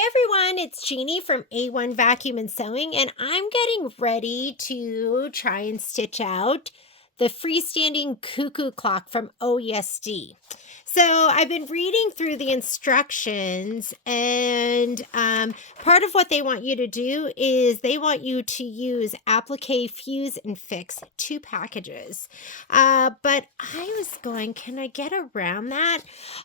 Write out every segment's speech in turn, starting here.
Hey everyone, it's Jeannie from A1 Vacuum and Sewing, and I'm getting ready to try and stitch out the freestanding cuckoo clock from OESD. So I've been reading through the instructions, and part of what they want you to do is they want you to use applique, fuse, and fix 2 packages. But I was going, can I get around that?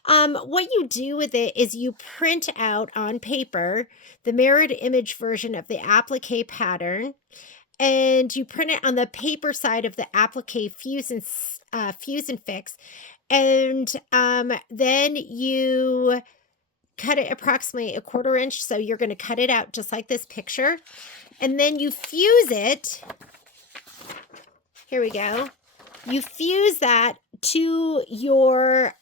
What you do with it is you print out on paper the mirrored image version of the applique pattern, and you print it on the paper side of the applique fuse and fix, and then you cut it approximately a 1/4 inch. So you're going to cut it out just like this picture, and then you fuse it. Here we go. You fuse that to your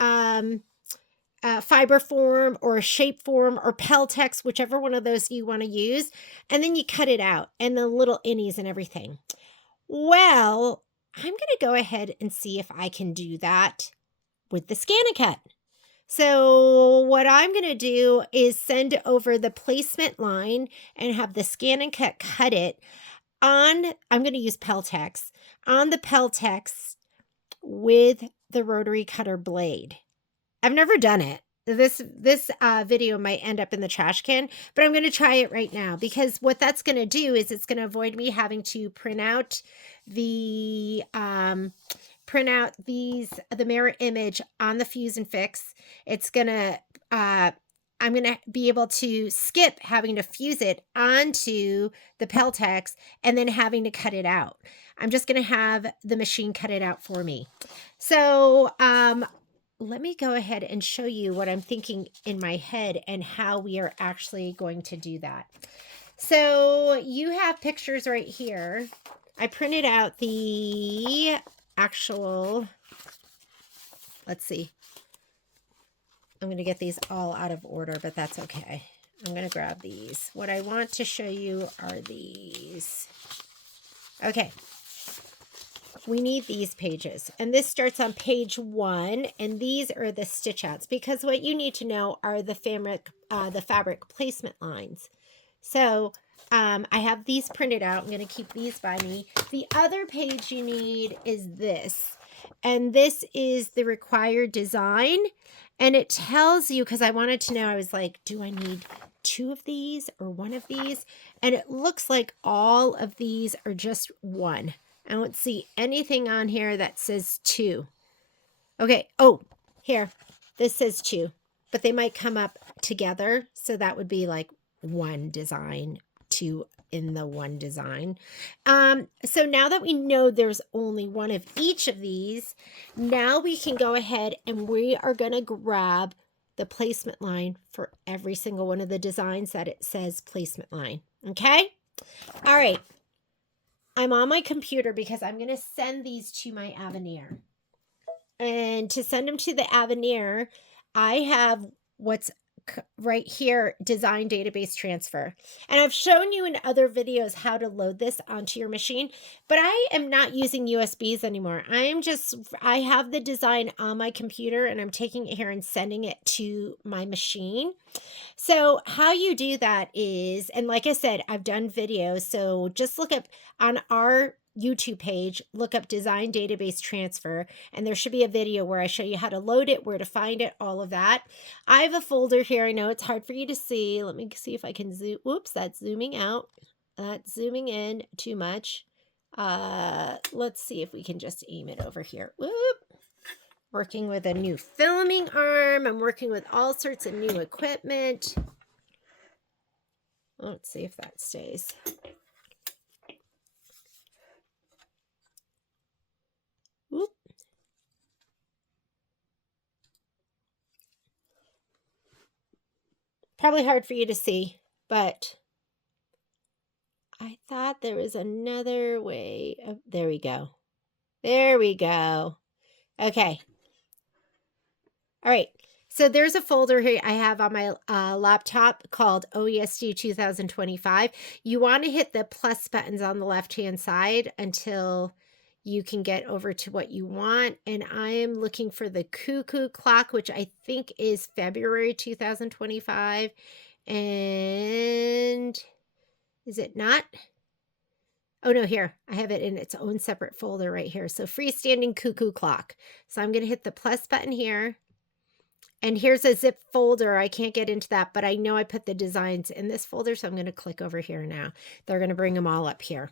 Fiberform or Shapeform or Peltex, whichever one of those you want to use, and then you cut it out and the little innies and everything. Well, I'm going to go ahead and see if I can do that with the Scan and Cut. So what I'm going to do is send over the placement line and have the Scan and cut it on, I'm going to use Peltex, on the Peltex with the rotary cutter blade. I've never done it. This video might end up in the trash can, but I'm going to try it right now, because what that's going to do is it's going to avoid me having to print out the mirror image on the fuse and fix. It's going to I'm going to be able to skip having to fuse it onto the Peltex and then having to cut it out. I'm just going to have the machine cut it out for me. So, let me go ahead and show you what I'm thinking in my head and how we are actually going to do that. So you have pictures right here. I printed out the actual, let's see. I'm going to get these all out of order, but that's okay. I'm going to grab these. What I want to show you are these. Okay. We need these pages, and this starts on page 1, and these are the stitch outs, because what you need to know are the fabric placement lines. So I have these printed out. I'm going to keep these by me. The other page you need is this, and this is the required design, and it tells you, because I wanted to know, I was like, do I need 2 of these or 1 of these? And it looks like all of these are just 1. I don't see anything on here that says 2. Okay. Oh, here. This says 2, but they might come up together. So that would be like 1 design, 2 in the 1 design. So now that we know there's only 1 of each of these, now we can go ahead and we are going to grab the placement line for every single one of the designs that it says placement line. Okay. All right. I'm on my computer because I'm going to send these to my Avenir. And to send them to the Avenir, I have what's right here, design database transfer. And I've shown you in other videos how to load this onto your machine, but I am not using USBs anymore. I have the design on my computer, and I'm taking it here and sending it to my machine. So how you do that is, and like I said, I've done videos, so just look up on our YouTube page, look up design database transfer, and there should be a video where I show you how to load it, where to find it, all of that. I have a folder here. I know it's hard for you to see. Let me see if I can zoom. Oops, that's zooming out. That's zooming in too much. Let's see if we can just aim it over here. Whoop. Working with a new filming arm. I'm working with all sorts of new equipment. Let's see if that stays. Whoop. Probably hard for you to see, but I thought there was another way. Oh, there we go. There we go. Okay. All right. So there's a folder here I have on my laptop called OESD 2025. You want to hit the plus buttons on the left-hand side until you can get over to what you want. And I am looking for the Cuckoo clock, which I think is February 2025. And is it not? Oh no, here, I have it in its own separate folder right here. So freestanding cuckoo clock. So I'm going to hit the plus button here. And here's a zip folder. I can't get into that, but I know I put the designs in this folder. So I'm going to click over here now. They're going to bring them all up here.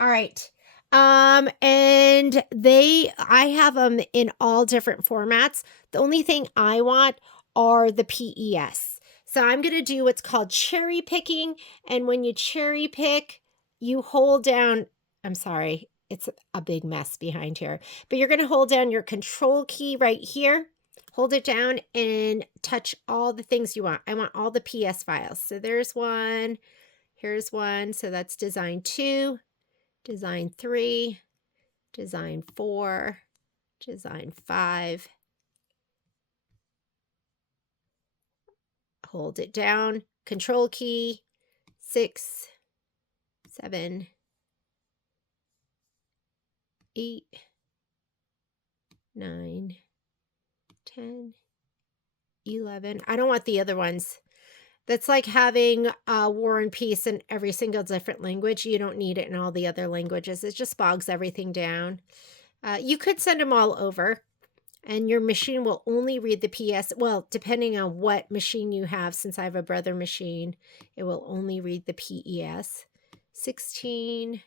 All right. And I have them in all different formats. The only thing I want are the PES. So I'm going to do what's called cherry picking. And when you cherry pick, you hold down, I'm sorry, it's a big mess behind here, but you're going to hold down your control key right here. Hold it down and touch all the things you want. I want all the PS files. So there's one, here's one. So that's design 2, design 3, design 4, design 5. Hold it down, control key, 6, 7, 8, 9, 10, 11. I don't want the other ones. That's like having War and Peace in every single different language. You don't need it in all the other languages. It just bogs everything down. You could send them all over, and your machine will only read the PS. Well, depending on what machine you have, since I have a brother machine, it will only read the PES. 16,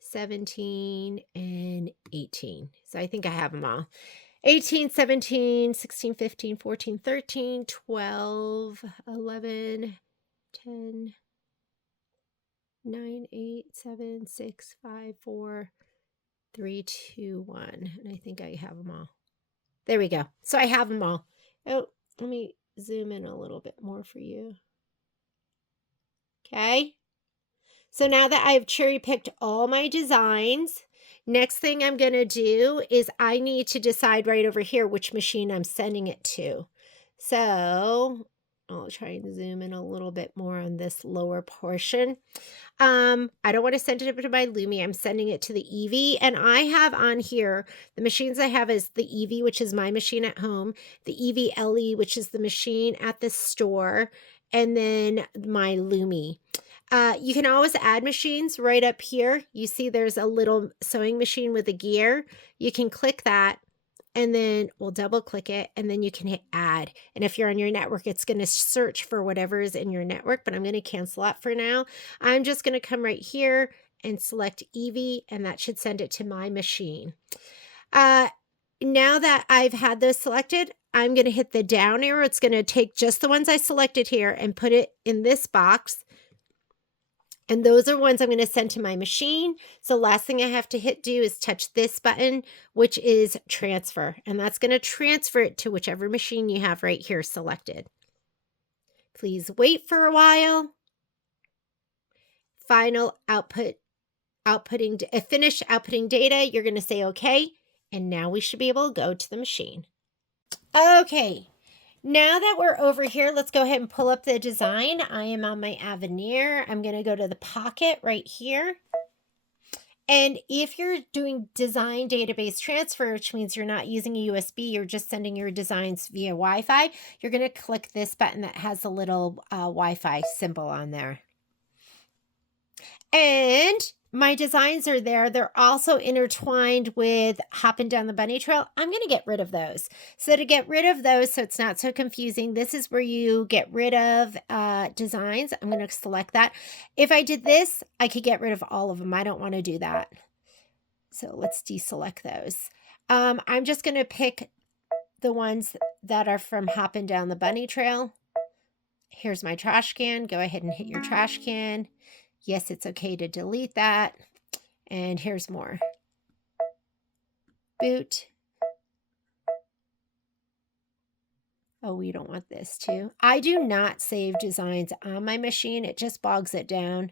17, and 18. So I think I have them all. 18, 17, 16, 15, 14, 13, 12, 11, 10, 9, 8, 7, 6, 5, 4, 3, 2, 1. And I think I have them all. There we go. So I have them all. Oh, let me zoom in a little bit more for you. Okay. So now that I've cherry picked all my designs, next thing I'm going to do is I need to decide right over here which machine I'm sending it to. So I'll try and zoom in a little bit more on this lower portion. I don't want to send it to my Lumi. I'm sending it to the Eevee. And I have on here, the machines I have is the Eevee, which is my machine at home, the Eevee LE, which is the machine at the store, and then my Lumi. You can always add machines right up here. You see there's a little sewing machine with a gear. You can click that and then we'll double click it and then you can hit add. And if you're on your network, it's going to search for whatever is in your network, but I'm going to cancel that for now. I'm just going to come right here and select Eevee and that should send it to my machine. Now that I've had those selected, I'm going to hit the down arrow. It's going to take just the ones I selected here and put it in this box. And those are ones I'm going to send to my machine. So last thing I have to do is touch this button, which is transfer. And that's going to transfer it to whichever machine you have right here selected. Please wait for a while. Final finish outputting data. You're going to say okay. And now we should be able to go to the machine. Okay. Now that we're over here, let's go ahead and pull up the design. I am on my Avenir. I'm going to go to the pocket right here. And if you're doing design database transfer, which means you're not using a USB, you're just sending your designs via Wi-Fi, you're going to click this button that has a little Wi-Fi symbol on there. And my designs are there. They're also intertwined with Hopping Down the Bunny Trail. I'm going to get rid of those. So to get rid of those, so it's not so confusing, this is where you get rid of designs. I'm going to select that. If I did this, I could get rid of all of them. I don't want to do that. So let's deselect those. I'm just going to pick the ones that are from Hopping Down the Bunny Trail. Here's my trash can. Go ahead and hit your trash can. Yes, it's okay to delete that. And here's more. Boot. Oh, we don't want this too. I do not save designs on my machine. It just bogs it down.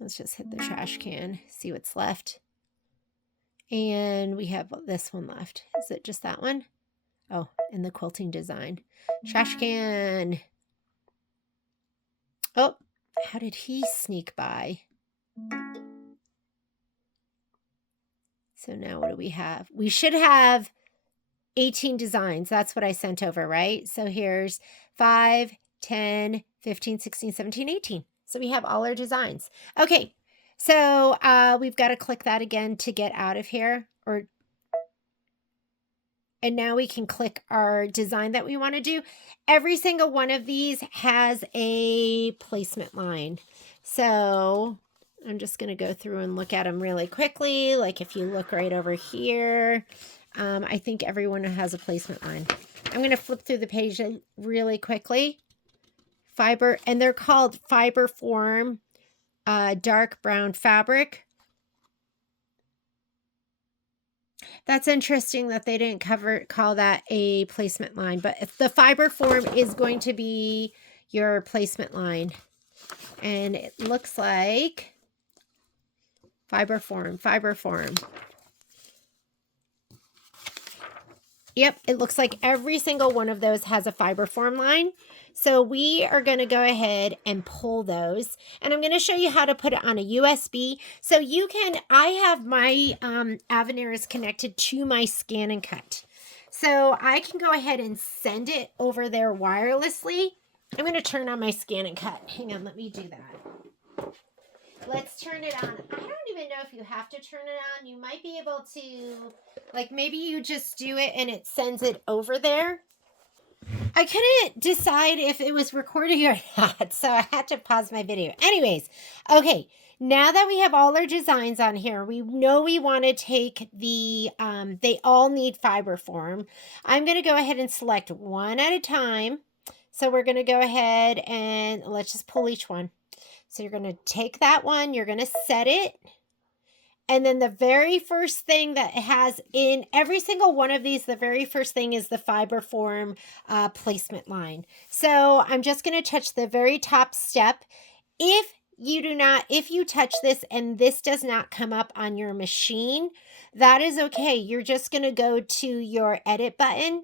Let's just hit the trash can, see what's left. And we have this one left. Is it just that one? Oh, and the quilting design. Trash can. Oh, how did he sneak by? So now what do we have? We should have 18 designs. That's what I sent over, right? So here's 5, 10, 15, 16, 17, 18. So we have all our designs. Okay. So we've got to click that again to get out of here. And now we can click our design that we want to do. Every single one of these has a placement line. So I'm just going to go through and look at them really quickly. Like if you look right over here, I think everyone has a placement line. I'm going to flip through the page really quickly. Fiber, and they're called Fiberform dark brown fabric. That's interesting that they didn't call that a placement line, but if the Fiberform is going to be your placement line. And it looks like Fiberform. Yep, it looks like every single one of those has a Fiberform line. So we are going to go ahead and pull those. And I'm going to show you how to put it on a USB. So you can, I have my Avenir connected to my scan and cut. So I can go ahead and send it over there wirelessly. I'm going to turn on my scan and cut. Hang on, let me do that. Let's turn it on. I don't even know if you have to turn it on. You might be able to, like maybe you just do it and it sends it over there. I couldn't decide if it was recording or not, so I had to pause my video. Anyways, okay, now that we have all our designs on here, we know we want to take the, they all need Fiberform. I'm going to go ahead and select one at a time. So we're going to go ahead and let's just pull each one. So you're going to take that one, you're going to set it. And then the very first thing that it has in every single one of these, the very first thing is the Fiberform placement line. So I'm just going to touch the very top step. If you touch this and this does not come up on your machine, that is okay. You're just going to go to your edit button.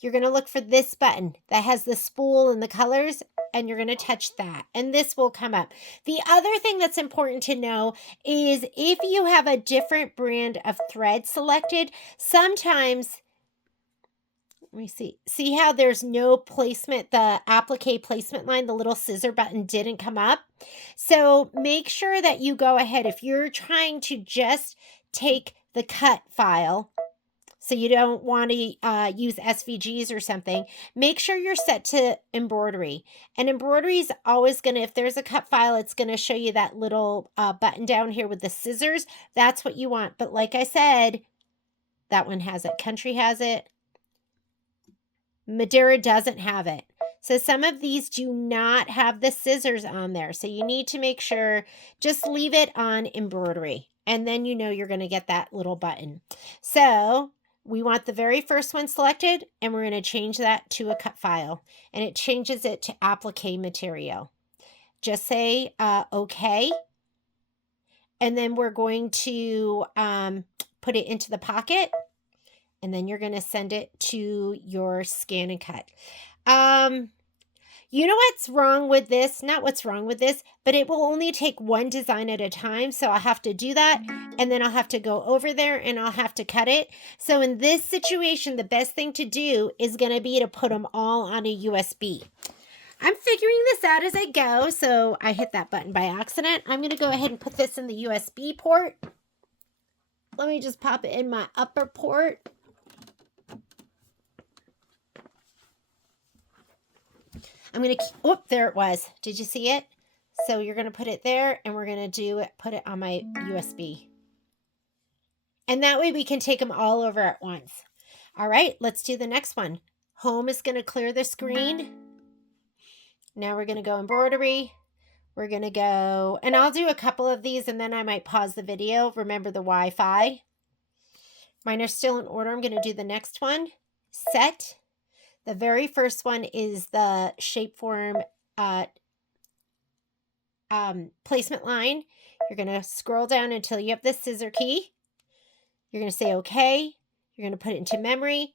You're going to look for this button that has the spool and the colors, and you're going to touch that, and this will come up. The other thing that's important to know is if you have a different brand of thread selected, sometimes, let me see how there's no placement, the applique placement line, the little scissor button didn't come up. So make sure that you go ahead, if you're trying to just take the cut file, so you don't want to use SVGs or something, make sure you're set to embroidery. And embroidery is always going to, if there's a cut file, it's going to show you that little button down here with the scissors. That's what you want. But like I said, that one has it. Country has it. Madeira doesn't have it. So some of these do not have the scissors on there. So you need to make sure, just leave it on embroidery. And then you know you're going to get that little button. So we want the very first one selected, and we're going to change that to a cut file, and it changes it to applique material. Just say okay, and then we're going to put it into the pocket, and then you're going to send it to your scan and cut. You know what's wrong with this? Not what's wrong with this, but it will only take one design at a time. So I'll have to do that, and then I'll have to go over there and I'll have to cut it. So in this situation, the best thing to do is going to be to put them all on a USB. I'm figuring this out as I go. So I hit that button by accident. I'm going to go ahead and put this in the USB port. Let me just pop it in my upper port. I'm going to, oh, there it was. Did you see it? So you're going to put it there, and we're going to put it on my USB. And that way we can take them all over at once. All right, let's do the next one. Home is going to clear the screen. Now we're going to go embroidery. We're going to go, and I'll do a couple of these and then I might pause the video. Remember the Wi-Fi. Mine are still in order. I'm going to do the next one. Set. The very first one is the Shapeform placement line. You're going to scroll down until you have the scissor key. You're going to say okay. You're going to put it into memory.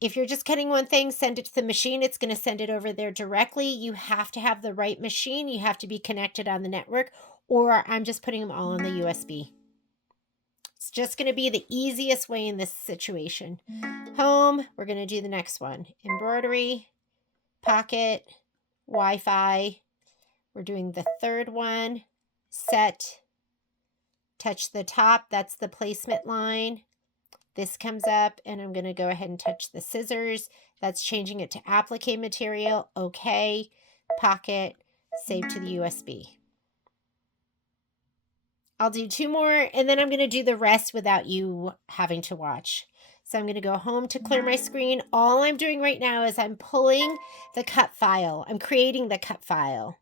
If you're just cutting one thing, send it to the machine. It's going to send it over there directly. You have to have the right machine. You have to be connected on the network, or I'm just putting them all on the USB. It's just going to be the easiest way in this situation. Home, we're going to do the next one. Embroidery, pocket, Wi-Fi. We're doing the third one. Set, touch the top. That's the placement line. This comes up and I'm going to go ahead and touch the scissors. That's changing it to applique material. Okay. Pocket, save to the USB. I'll do 2 more and then I'm going to do the rest without you having to watch. So I'm going to go home to clear my screen. All I'm doing right now is I'm pulling the cut file. I'm creating the cut file.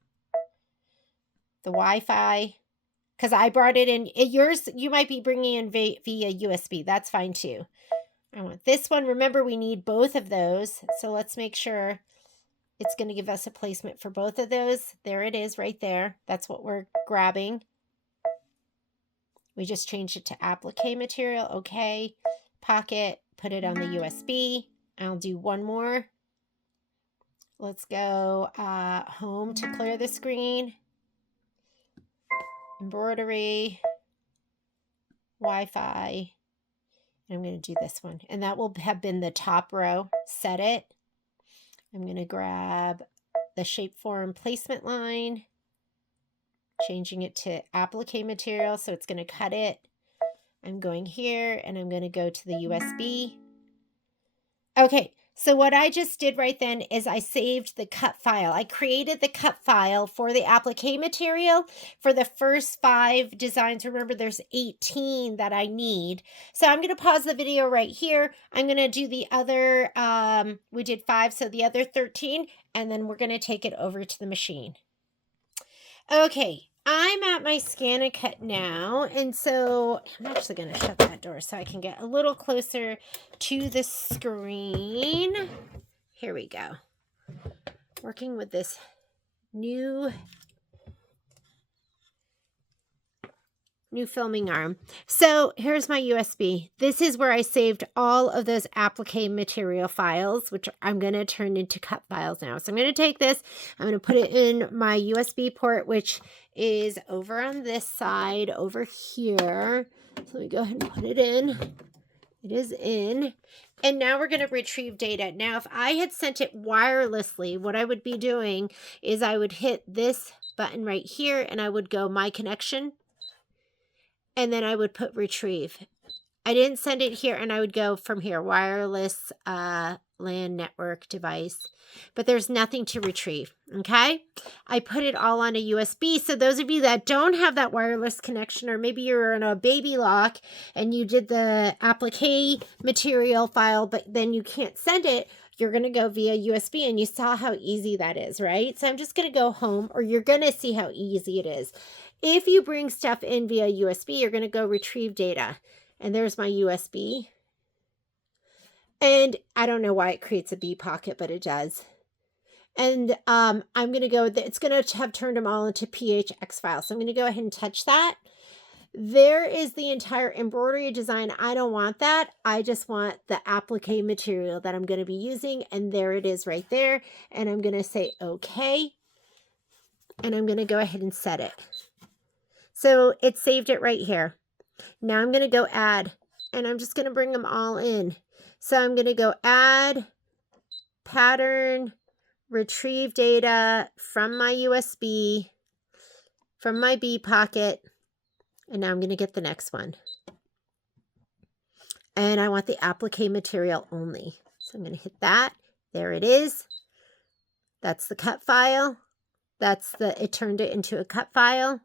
The Wi-Fi, because I brought it in. Yours, you might be bringing in via USB. That's fine too. I want this one. Remember, we need both of those. So let's make sure it's going to give us a placement for both of those. There it is right there. That's what we're grabbing. We just changed it to applique material. Okay. Pocket, put it on the USB. I'll do one more. Let's go home to clear the screen. Embroidery, Wi-Fi. I'm going to do this one. And that will have been the top row. Set it. I'm going to grab the shapeform placement line, changing it to applique material, so it's going to cut it. I'm going here, and I'm going to go to the USB. Okay, so what I just did right then is I saved the cut file. I created the cut file for the applique material for the first 5 designs. Remember, there's 18 that I need. So I'm going to pause the video right here. I'm going to do the other, we did 5, so the other 13, and then we're going to take it over to the machine. Okay, I'm at my scan and cut now, and so I'm actually going to shut that door so I can get a little closer to the screen. Here we go. Working with this new filming arm. So here's my USB. This is where I saved all of those applique material files, which I'm going to turn into cut files now. So I'm going to take this, I'm going to put it in my USB port, which is over on this side over here. So let me go ahead and put it in. It is in. And now we're going to retrieve data. Now, if I had sent it wirelessly, what I would be doing is I would hit this button right here and I would go My Connection. And then I would put retrieve. I didn't send it here, and I would go from here, wireless LAN network device. But there's nothing to retrieve, okay? I put it all on a USB. So those of you that don't have that wireless connection, or maybe you're in a baby lock and you did the applique material file, but then you can't send it, you're going to go via USB, and you saw how easy that is, right? So I'm just going to go home, or you're going to see how easy it is. If you bring stuff in via USB, you're going to go retrieve data. And there's my USB. And I don't know why it creates a B pocket, but it does. And I'm going to go, it's going to have turned them all into PHX files. So I'm going to go ahead and touch that. There is the entire embroidery design. I don't want that. I just want the applique material that I'm going to be using. And there it is right there. And I'm going to say, okay. And I'm going to go ahead and set it. So it saved it right here. Now I'm going to go add, and I'm just going to bring them all in. So I'm going to go add, pattern, retrieve data from my USB, from my B pocket, and now I'm going to get the next one. And I want the applique material only. So I'm going to hit that. There it is. That's the cut file. It turned it into a cut file.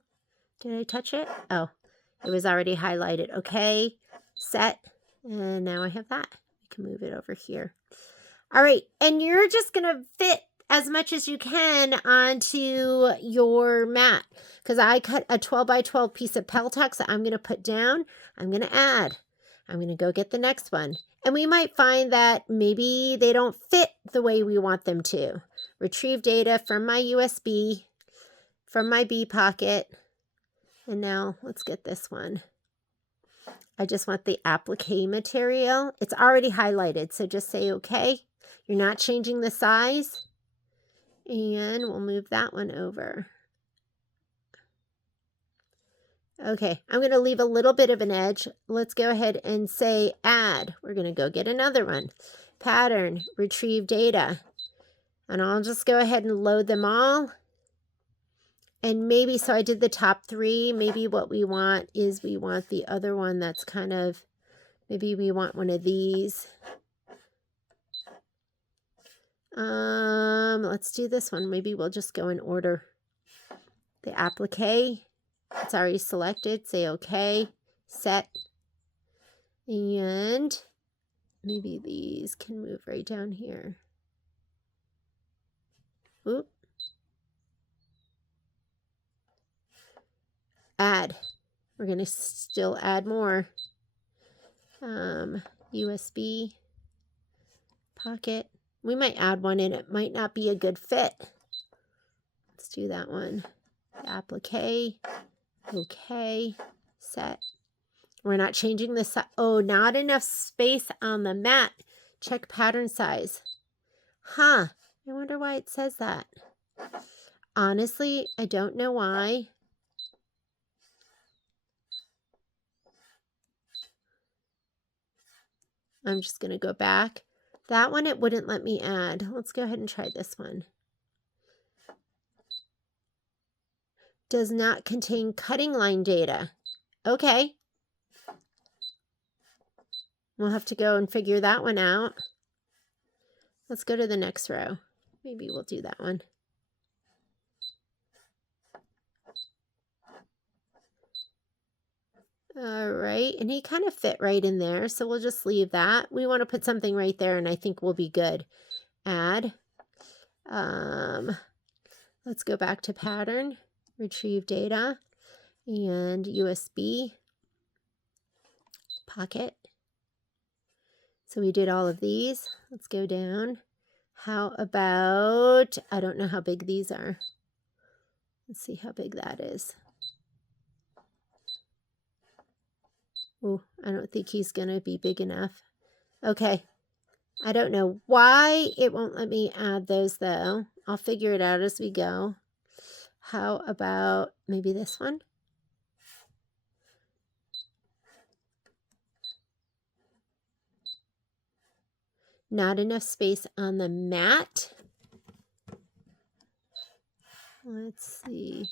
Did I touch it? Oh, it was already highlighted. Okay, set. And now I have that. We can move it over here. All right, and you're just going to fit as much as you can onto your mat. Because I cut a 12 by 12 piece of Peltex that I'm going to put down. I'm going to add. I'm going to go get the next one. And we might find that maybe they don't fit the way we want them to. Retrieve data from my USB, from my B pocket. And now let's get this one. I just want the applique material. It's already highlighted, so just say okay. You're not changing the size. And we'll move that one over. Okay, I'm going to leave a little bit of an edge. Let's go ahead and say add. We're going to go get another one. Pattern, retrieve data. And I'll just go ahead and load them all. And maybe, so I did the top 3. Maybe what we want is we want the other one that's kind of, maybe we want one of these. Let's do this one. Maybe we'll just go in order. The applique, it's already selected. Say okay, set. And maybe these can move right down here. Oop. Add. We're going to still add more. USB pocket. We might add one in. It might not be a good fit. Let's do that one. Applique. Okay. Set. We're not changing the size. Oh, not enough space on the mat. Check pattern size. Huh. I wonder why it says that. Honestly, I don't know why. I'm just going to go back. That one, it wouldn't let me add. Let's go ahead and try this one. Does not contain cutting line data. Okay. We'll have to go and figure that one out. Let's go to the next row. Maybe we'll do that one. All right, and he kind of fit right in there, so we'll just leave that. We want to put something right there, and I think we'll be good. Add. Let's go back to pattern, retrieve data, and USB pocket. So we did all of these. Let's go down. How about, I don't know how big these are. Let's see how big that is. Oh, I don't think he's going to be big enough. Okay. I don't know why it won't let me add those, though. I'll figure it out as we go. How about maybe this one? Not enough space on the mat. Let's see.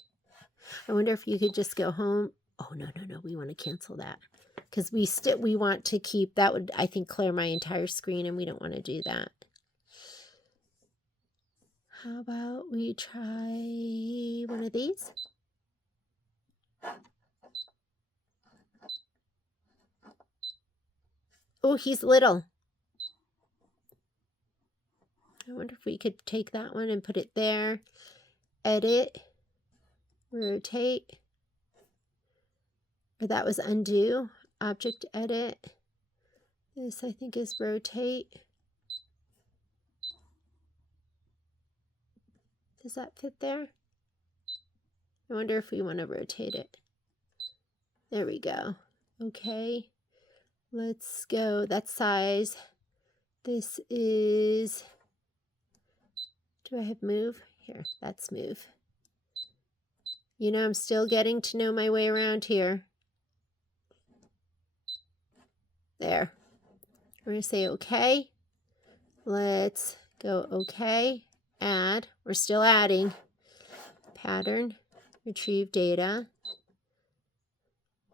I wonder if you could just go home. Oh, no. We want to cancel that. Because we want to keep, that would, I think, clear my entire screen, and we don't want to do that. How about we try one of these? Oh, he's little. I wonder if we could take that one and put it there. Edit. Rotate. Or that was undo. Object edit. This, I think, is rotate. Does that fit there? I wonder if we want to rotate it. There we go. Okay. Let's go. That size. This is, do I have move? Here, that's move. You know, I'm still getting to know my way around here. There. We're going to say okay. Let's go okay. Add. We're still adding. Pattern. Retrieve data.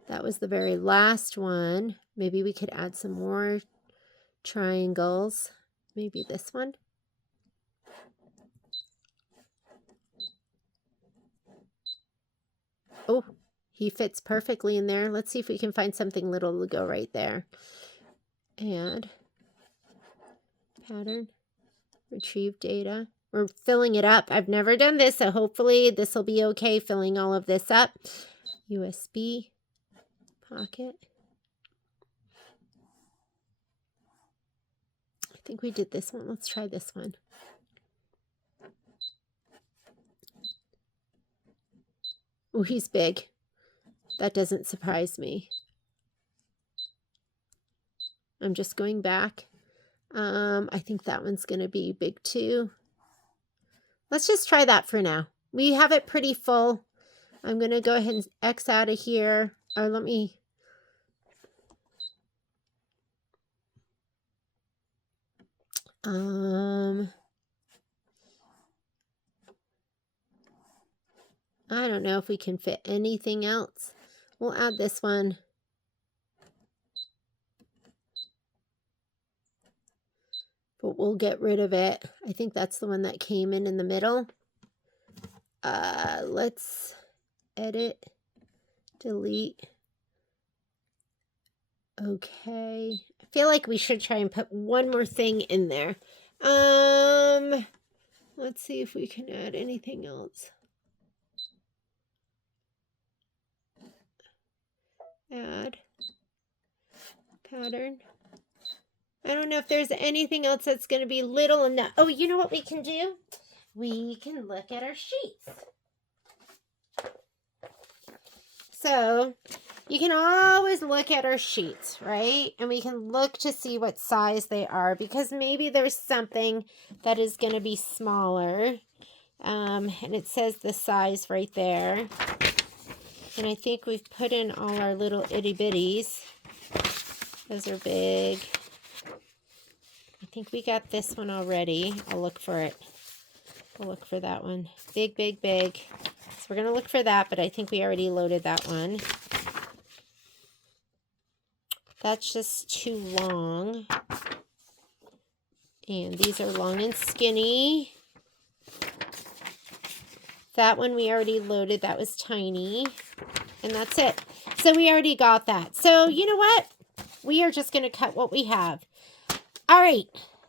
That was the very last one. Maybe we could add some more triangles. Maybe this one. Oh, he fits perfectly in there. Let's see if we can find something little to go right there. Add. Pattern. Retrieve data. We're filling it up. I've never done this, so hopefully this will be okay filling all of this up. USB pocket. I think we did this one. Let's try this one. Oh, he's big. That doesn't surprise me. I'm just going back. I think that one's going to be big too. Let's just try that for now. We have it pretty full. I'm going to go ahead and X out of here. Or let me... I don't know if we can fit anything else. We'll add this one. But we'll get rid of it. I think that's the one that came in the middle. Let's edit, delete. Okay. I feel like we should try and put one more thing in there. Let's see if we can add anything else. Add pattern. I don't know if there's anything else that's going to be little enough. Oh, you know what we can do? We can look at our sheets. So you can always look at our sheets, right? And we can look to see what size they are, because maybe there's something that is going to be smaller. And it says the size right there. And I think we've put in all our little itty bitties. Those are big. I think we got this one already. I'll look for it. We'll look for that one. Big, big, big. So we're going to look for that, but I think we already loaded that one. That's just too long. And these are long and skinny. That one we already loaded. That was tiny. And that's it. So we already got that. So you know what? We are just going to cut what we have. All right.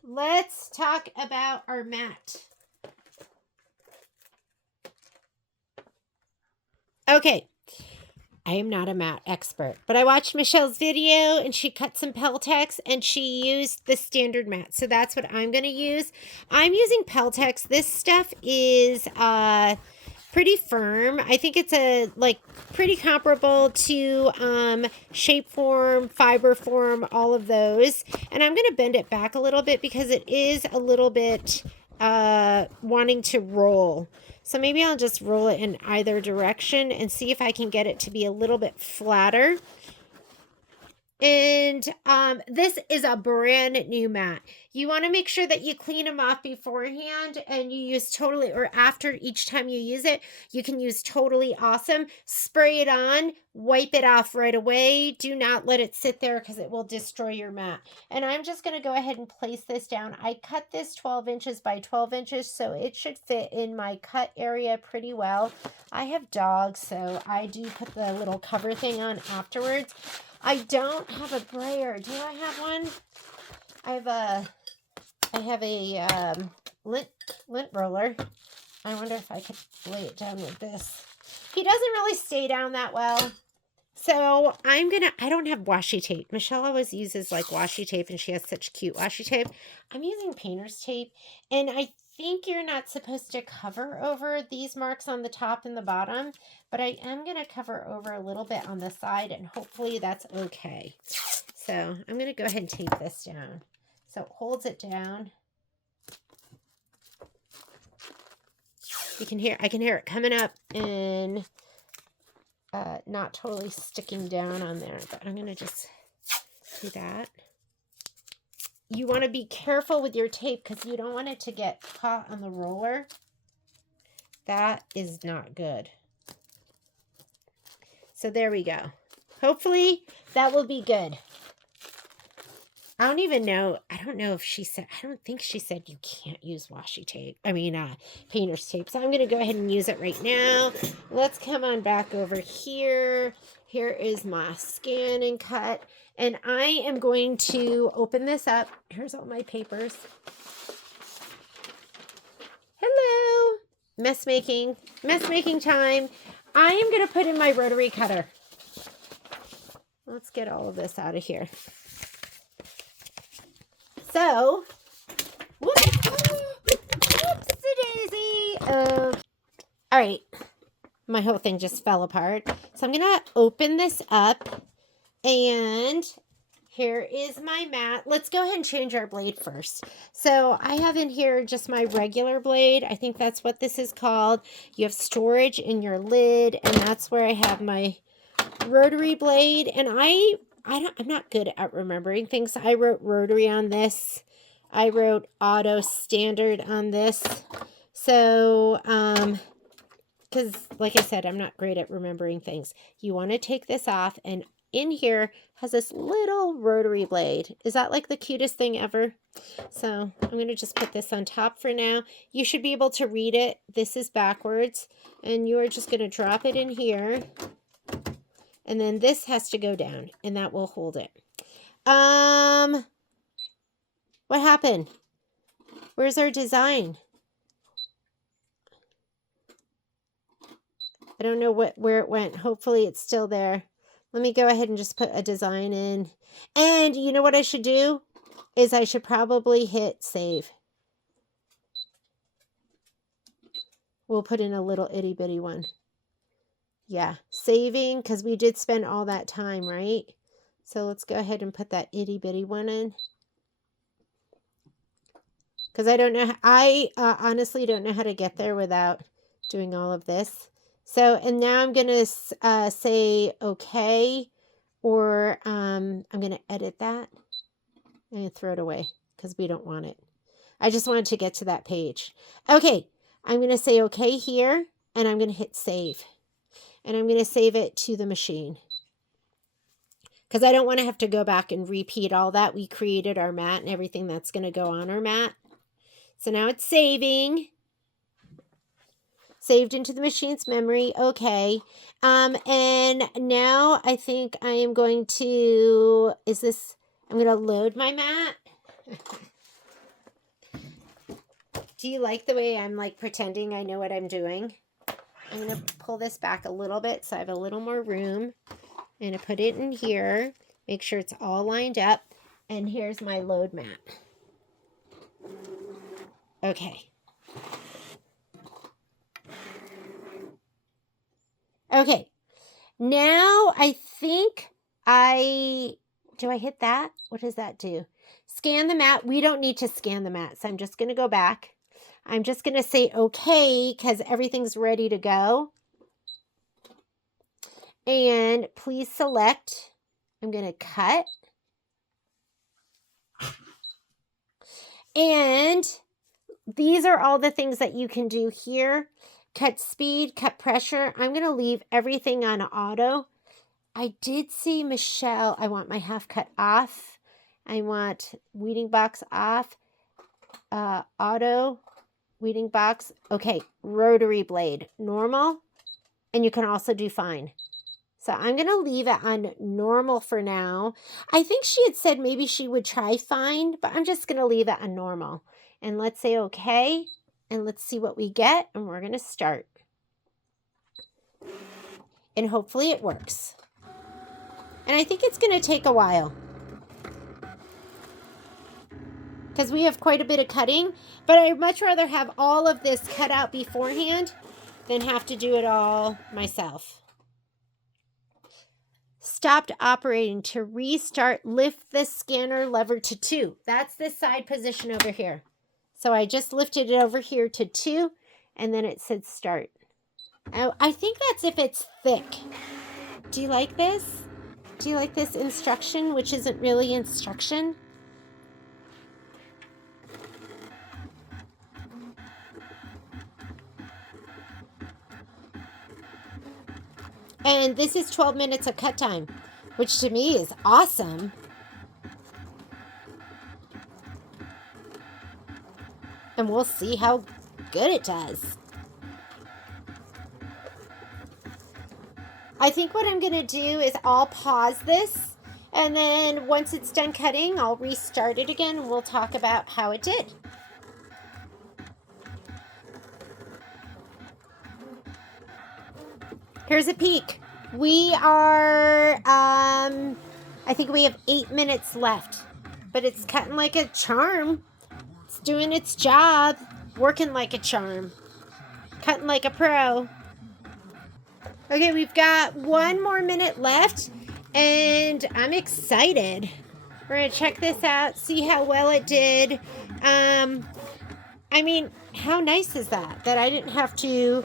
Let's talk about our mat. Okay. I am not a mat expert, but I watched Michelle's video and she cut some Peltex and she used the standard mat. So that's what I'm going to use. I'm using Peltex. This stuff is pretty firm. I think it's pretty comparable to Shapeform, Fiberform, all of those. And I'm going to bend it back a little bit because it is a little bit wanting to roll. So maybe I'll just roll it in either direction and see if I can get it to be a little bit flatter. And this is a brand new mat. You want to make sure that you clean them off beforehand and you use Totally, or after each time you use it, you can use Totally Awesome. Spray it on, wipe it off right away. Do not let it sit there because it will destroy your mat. And I'm just going to go ahead and place this down. I cut this 12 inches by 12 inches, so it should fit in my cut area pretty well. I have dogs, so I do put the little cover thing on afterwards. I don't have a brayer. Do I have one? I have a lint roller. I wonder if I could lay it down with this. He doesn't really stay down that well. So I don't have washi tape. Michelle always uses like washi tape and she has such cute washi tape. I'm using painter's tape, and I think you're not supposed to cover over these marks on the top and the bottom, but I am going to cover over a little bit on the side, and hopefully that's okay. So I'm going to go ahead and tape this down. So it holds it down. I can hear it coming up and not totally sticking down on there, but I'm going to just do that. You want to be careful with your tape because you don't want it to get caught on the roller. That is not good. So there we go. Hopefully that will be good. I don't even know. I don't know if she said, I don't think she said you can't use washi tape. Painter's tape. So I'm going to go ahead and use it right now. Let's come on back over here. Here is my scan and cut. And I am going to open this up. Here's all my papers. Hello. Mess making time. I am going to put in my rotary cutter. Let's get all of this out of here. So, whoopsie-daisy. All right. My whole thing just fell apart. So I'm going to open this up. And Here is my mat. Let's go ahead and change our blade first. So I have in here just my regular blade. I think that's what this is called. You have storage in your lid, and that's where I have my rotary blade. And I'm not good at remembering things. I wrote rotary on this. I wrote auto standard on this. So, because like I said, I'm not great at remembering things. You want to take this off, and in here has this little rotary blade. Is that like the cutest thing ever? So I'm going to just put this on top for now. You should be able to read it. This is backwards, and you are just going to drop it in here. And then this has to go down, and that will hold it. What happened? Where's our design? I don't know where it went. Hopefully it's still there. Let me go ahead and just put a design in. And you know what I should do? Is I should probably hit save. We'll put in a little itty bitty one. Yeah, saving, because we did spend all that time, right? So let's go ahead and put that itty bitty one in. Because I don't know, I honestly don't know how to get there without doing all of this. So, and now I'm going to say okay, or I'm going to edit that and throw it away because we don't want it. I just wanted to get to that page. Okay, I'm going to say okay here, and I'm going to hit save. And I'm going to save it to the machine because I don't want to have to go back and repeat all that. We created our mat and everything that's going to go on our mat. So now it's saving. Saved into the machine's memory. Okay. And now I think I am going to, I'm going to load my mat. Do you like the way I'm like pretending I know what I'm doing? I'm going to pull this back a little bit so I have a little more room. I'm going to put it in here. Make sure it's all lined up. And here's my load mat. Okay. Okay, now I think do I hit that? What does that do? Scan the mat. We don't need to scan the mat, so I'm just going to go back. I'm just going to say okay because everything's ready to go. And please select. I'm going to cut. And these are all the things that you can do here. Cut speed, cut pressure. I'm going to leave everything on auto. I did see Michelle. I want my half cut off. I want weeding box off. Auto, weeding box. Okay, rotary blade, normal. And you can also do fine. So I'm going to leave it on normal for now. I think she had said maybe she would try fine, but I'm just going to leave it on normal. And let's say okay. And let's see what we get. And we're going to start. And hopefully it works. And I think it's going to take a while. Because we have quite a bit of cutting. But I'd much rather have all of this cut out beforehand than have to do it all myself. Stopped operating. To restart, lift the scanner lever to 2. That's this side position over here. So I just lifted it over here to 2, and then it said start. I think that's if it's thick. Do you like this? Do you like this instruction, which isn't really instruction? And this is 12 minutes of cut time, which to me is awesome. And we'll see how good it does. I think what I'm going to do is I'll pause this, and then once it's done cutting, I'll restart it again, and we'll talk about how it did. Here's a peek. We are, I think we have 8 minutes left, but it's cutting like a charm. It's doing its job, working like a charm, cutting like a pro. Okay, we've got 1 more minute left, and I'm excited. We're going to check this out, see how well it did. I mean, how nice is that? That I didn't have to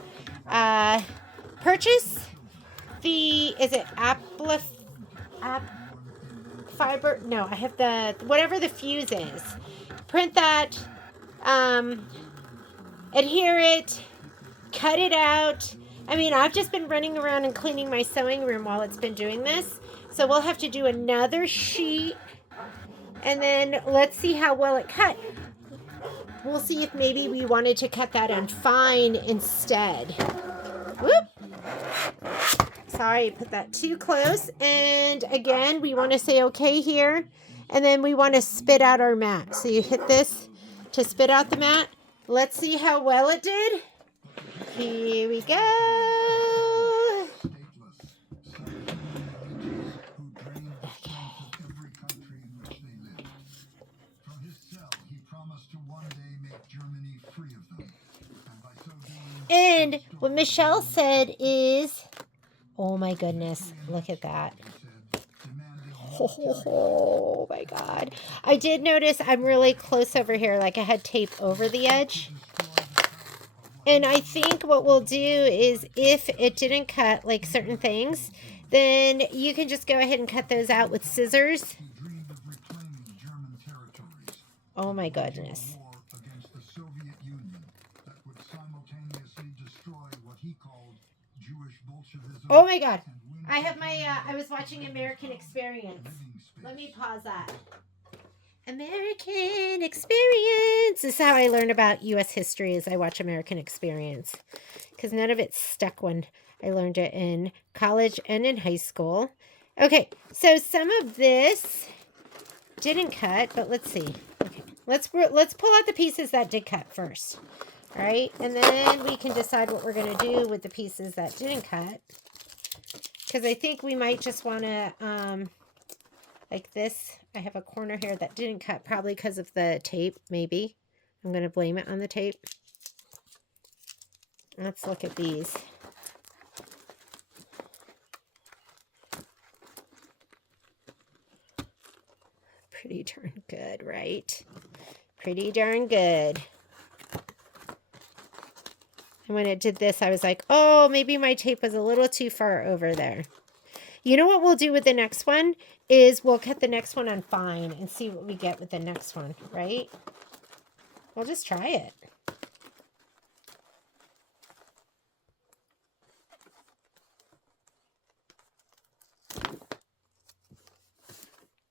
purchase the, is it fiber? No, I have the, whatever the fuse is. Print that, adhere it, cut it out. I mean, I've just been running around and cleaning my sewing room while it's been doing this. So we'll have to do another sheet. And then let's see how well it cut. We'll see if maybe we wanted to cut that on fine instead. Whoop. Sorry, put that too close. And again, we want to say okay here. And then we want to spit out our mat. So you hit this to spit out the mat. Let's see how well it did. Here we go. Okay. And what Michelle said is, oh my goodness, look at that. Oh my God. I did notice I'm really close over here, like I had tape over the edge. And I think what we'll do is if it didn't cut like certain things, then you can just go ahead and cut those out with scissors. Oh my goodness. Oh my God. I have my, I was watching American Experience. Let me pause that. American Experience. This is how I learn about U.S. history, as I watch American Experience. Because none of it stuck when I learned it in college and in high school. Okay, so some of this didn't cut, but let's see. Okay, let's pull out the pieces that did cut first. All right, and then we can decide what we're going to do with the pieces that didn't cut. Because I think we might just want to, like this. I have a corner here that didn't cut, probably because of the tape, maybe. I'm going to blame it on the tape. Let's look at these. Pretty darn good, right? Pretty darn good. And when it did this, I was like, oh, maybe my tape was a little too far over there. You know what we'll do with the next one is we'll cut the next one on fine and see what we get with the next one, right? We'll just try it.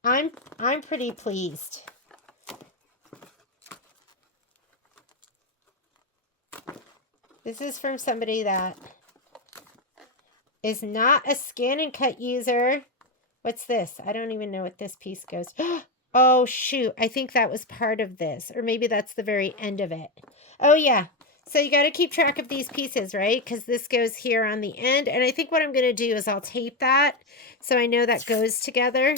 I'm pretty pleased. This is from somebody that is not a scan and cut user. What's this? I don't even know what this piece goes. Oh, shoot. I think that was part of this. Or maybe that's the very end of it. Oh, yeah. So you got to keep track of these pieces, right? Because this goes here on the end. And I think what I'm going to do is I'll tape that so I know that goes together.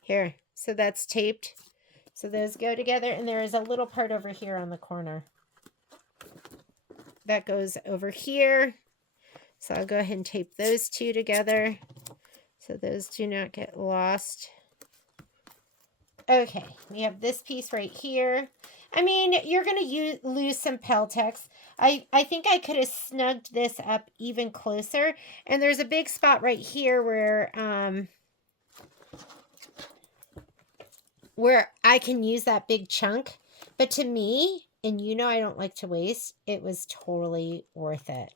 Here. So that's taped. So those go together. And there is a little part over here on the corner. That goes over here. So I'll go ahead and tape those two together so those do not get lost. Okay, we have this piece right here. I mean, you're going to lose some Peltex. I think I could have snugged this up even closer. And there's a big spot right here where I can use that big chunk. But to me, and you know I don't like to waste, it was totally worth it.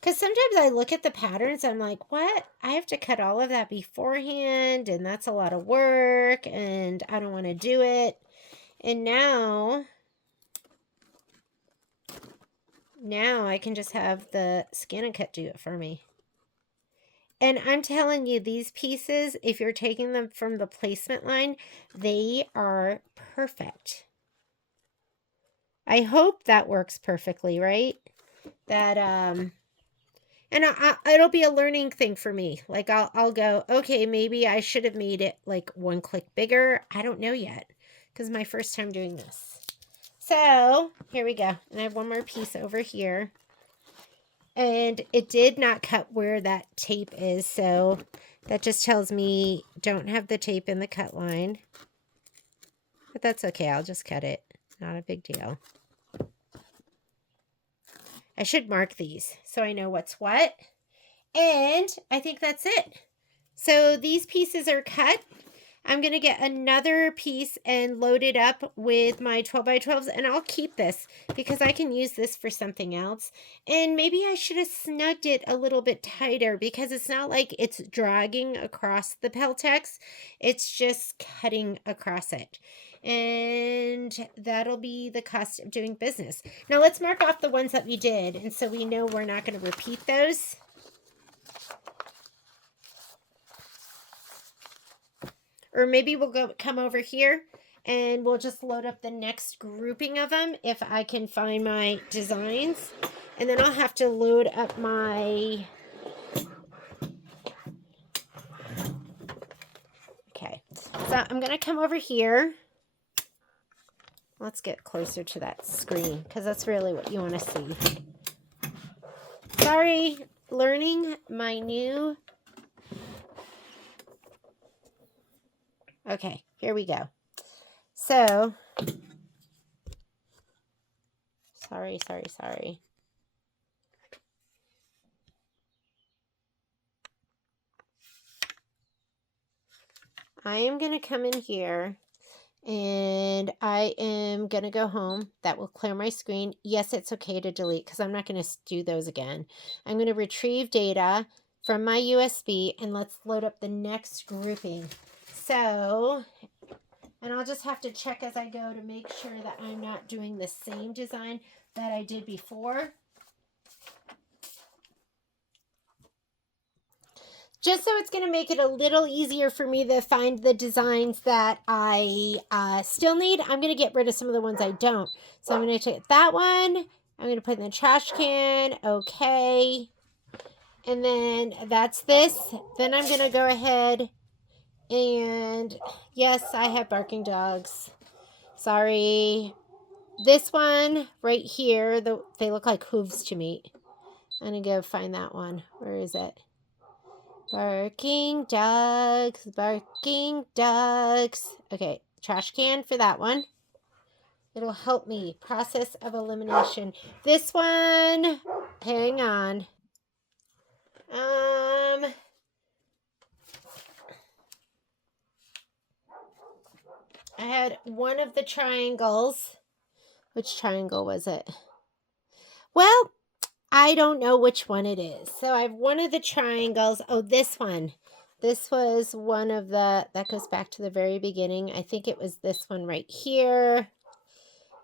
Because sometimes I look at the patterns, I'm like, what? I have to cut all of that beforehand, and that's a lot of work, and I don't want to do it. And now I can just have the scan and cut do it for me. And I'm telling you, these pieces, if you're taking them from the placement line, they are perfect. I hope that works perfectly, right? That, and it'll be a learning thing for me. Like, I'll go, okay, maybe I should have made it like one click bigger. I don't know yet, because my first time doing this. So, here we go. And I have one more piece over here. And it did not cut where that tape is, so that just tells me don't have the tape in the cut line. But that's okay, I'll just cut it. Not a big deal. I should mark these so I know what's what. And I think that's it. So these pieces are cut. I'm going to get another piece and load it up with my 12 by 12s, and I'll keep this because I can use this for something else. And maybe I should have snugged it a little bit tighter because it's not like it's dragging across the Peltex. It's just cutting across it. And that'll be the cost of doing business. Now let's mark off the ones that we did, and so we know we're not going to repeat those. Or maybe we'll come over here and we'll just load up the next grouping of them if I can find my designs. And then I'll have to load up my... Okay, so I'm going to come over here. Let's get closer to that screen because that's really what you want to see. Sorry, learning my new... Okay, here we go. So, sorry. I am going to come in here and I am going to go home. That will clear my screen. Yes, it's okay to delete because I'm not going to do those again. I'm going to retrieve data from my USB and let's load up the next grouping. So, and I'll just have to check as I go to make sure that I'm not doing the same design that I did before. Just so it's going to make it a little easier for me to find the designs that I still need, I'm going to get rid of some of the ones I don't. So I'm going to take that one. I'm going to put in the trash can. Okay. And then that's this. Then I'm going to go ahead and yes, I have barking dogs. Sorry. This one right here, they look like hooves to me. I'm going to go find that one. Where is it? Barking dogs, barking dogs. Okay, trash can for that one. It'll help me. Process of elimination. This one, hang on. I had one of the triangles. Which triangle was it? Well, I don't know which one it is. So I have one of the triangles. Oh, this one. This was one of the, that goes back to the very beginning. I think it was this one right here.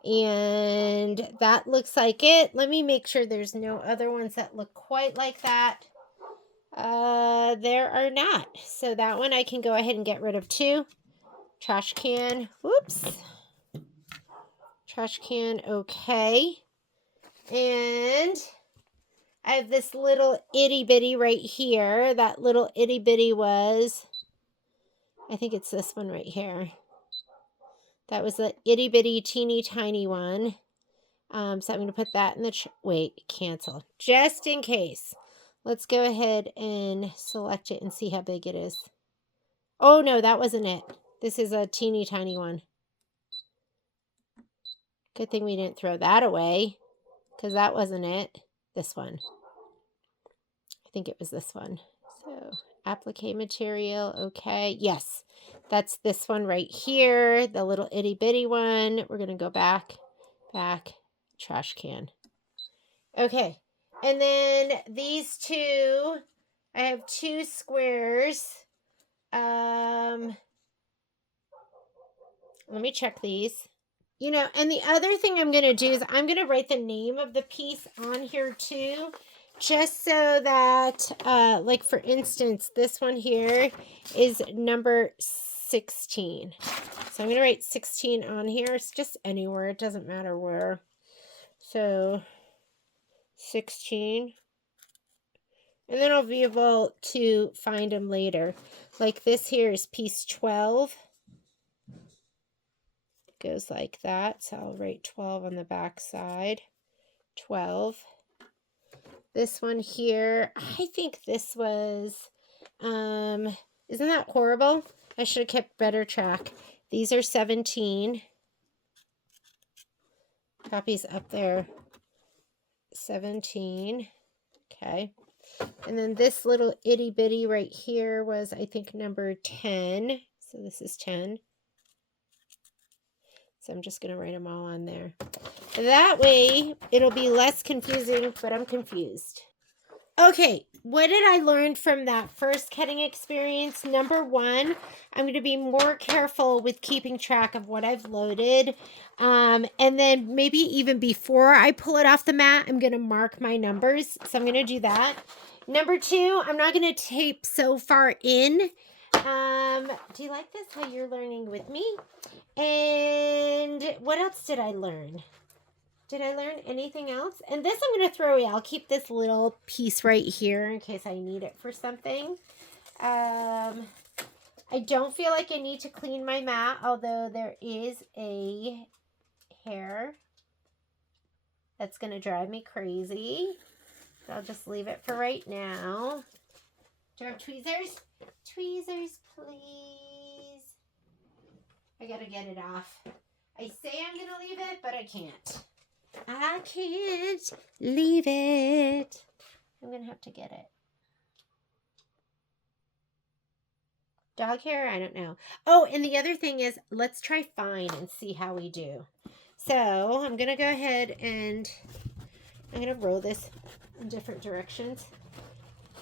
And that looks like it. Let me make sure there's no other ones that look quite like that. There are not. So that one I can go ahead and get rid of too. Trash can. Whoops. Trash can. Okay. And I have this little itty bitty right here. That little itty bitty was, I think it's this one right here. That was the itty bitty teeny tiny one. So I'm going to put that in the, wait, cancel. Just in case. Let's go ahead and select it and see how big it is. Oh no, that wasn't it. This is a teeny tiny one. Good thing we didn't throw that away because that wasn't it. This one. I think it was this one. So applique material. Okay. Yes, that's this one right here. The little itty bitty one. We're going to go back, trash can. Okay. And then these two, I have two squares. Let me check these. You know, and the other thing I'm going to do is I'm going to write the name of the piece on here too, just so that, like for instance, this one here is number 16. So I'm going to write 16 on here. It's just anywhere. It doesn't matter where. So 16. And then I'll be able to find them later. Like this here is piece 12. Goes like that. So I'll write 12 on the back side. 12. This one here, I think this was, isn't that horrible? I should have kept better track. These are 17. Copies up there. 17. Okay. And then this little itty bitty right here was, I think, number 10. So this is 10. So I'm just going to write them all on there. That way, it'll be less confusing, but I'm confused. Okay, what did I learn from that first cutting experience? Number one, I'm going to be more careful with keeping track of what I've loaded. And then maybe even before I pull it off the mat, I'm going to mark my numbers. So I'm going to do that. Number two, I'm not going to tape so far in. Do you like this, how you're learning with me? And what else did I learn? Did I learn anything else? And this I'm going to throw away. I'll keep this little piece right here in case I need it for something. I don't feel like I need to clean my mat, although there is a hair that's going to drive me crazy. So I'll just leave it for right now. Do I have tweezers? Tweezers, please. I got to get it off. I say I'm going to leave it, but I can't. I can't leave it. I'm going to have to get it. Dog hair? I don't know. Oh, and the other thing is, let's try fine and see how we do. So I'm going to go ahead and I'm going to roll this in different directions.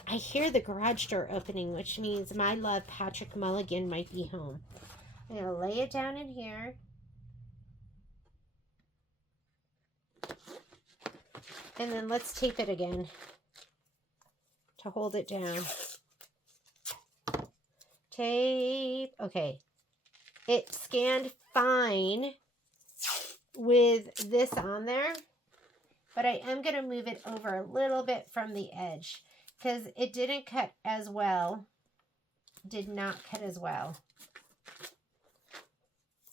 I hear the garage door opening, which means my love, Patrick Mulligan, might be home. I'm going to lay it down in here. And then let's tape it again to hold it down. Tape. Okay. It scanned fine with this on there, but I am going to move it over a little bit from the edge because it didn't cut as well. Did not cut as well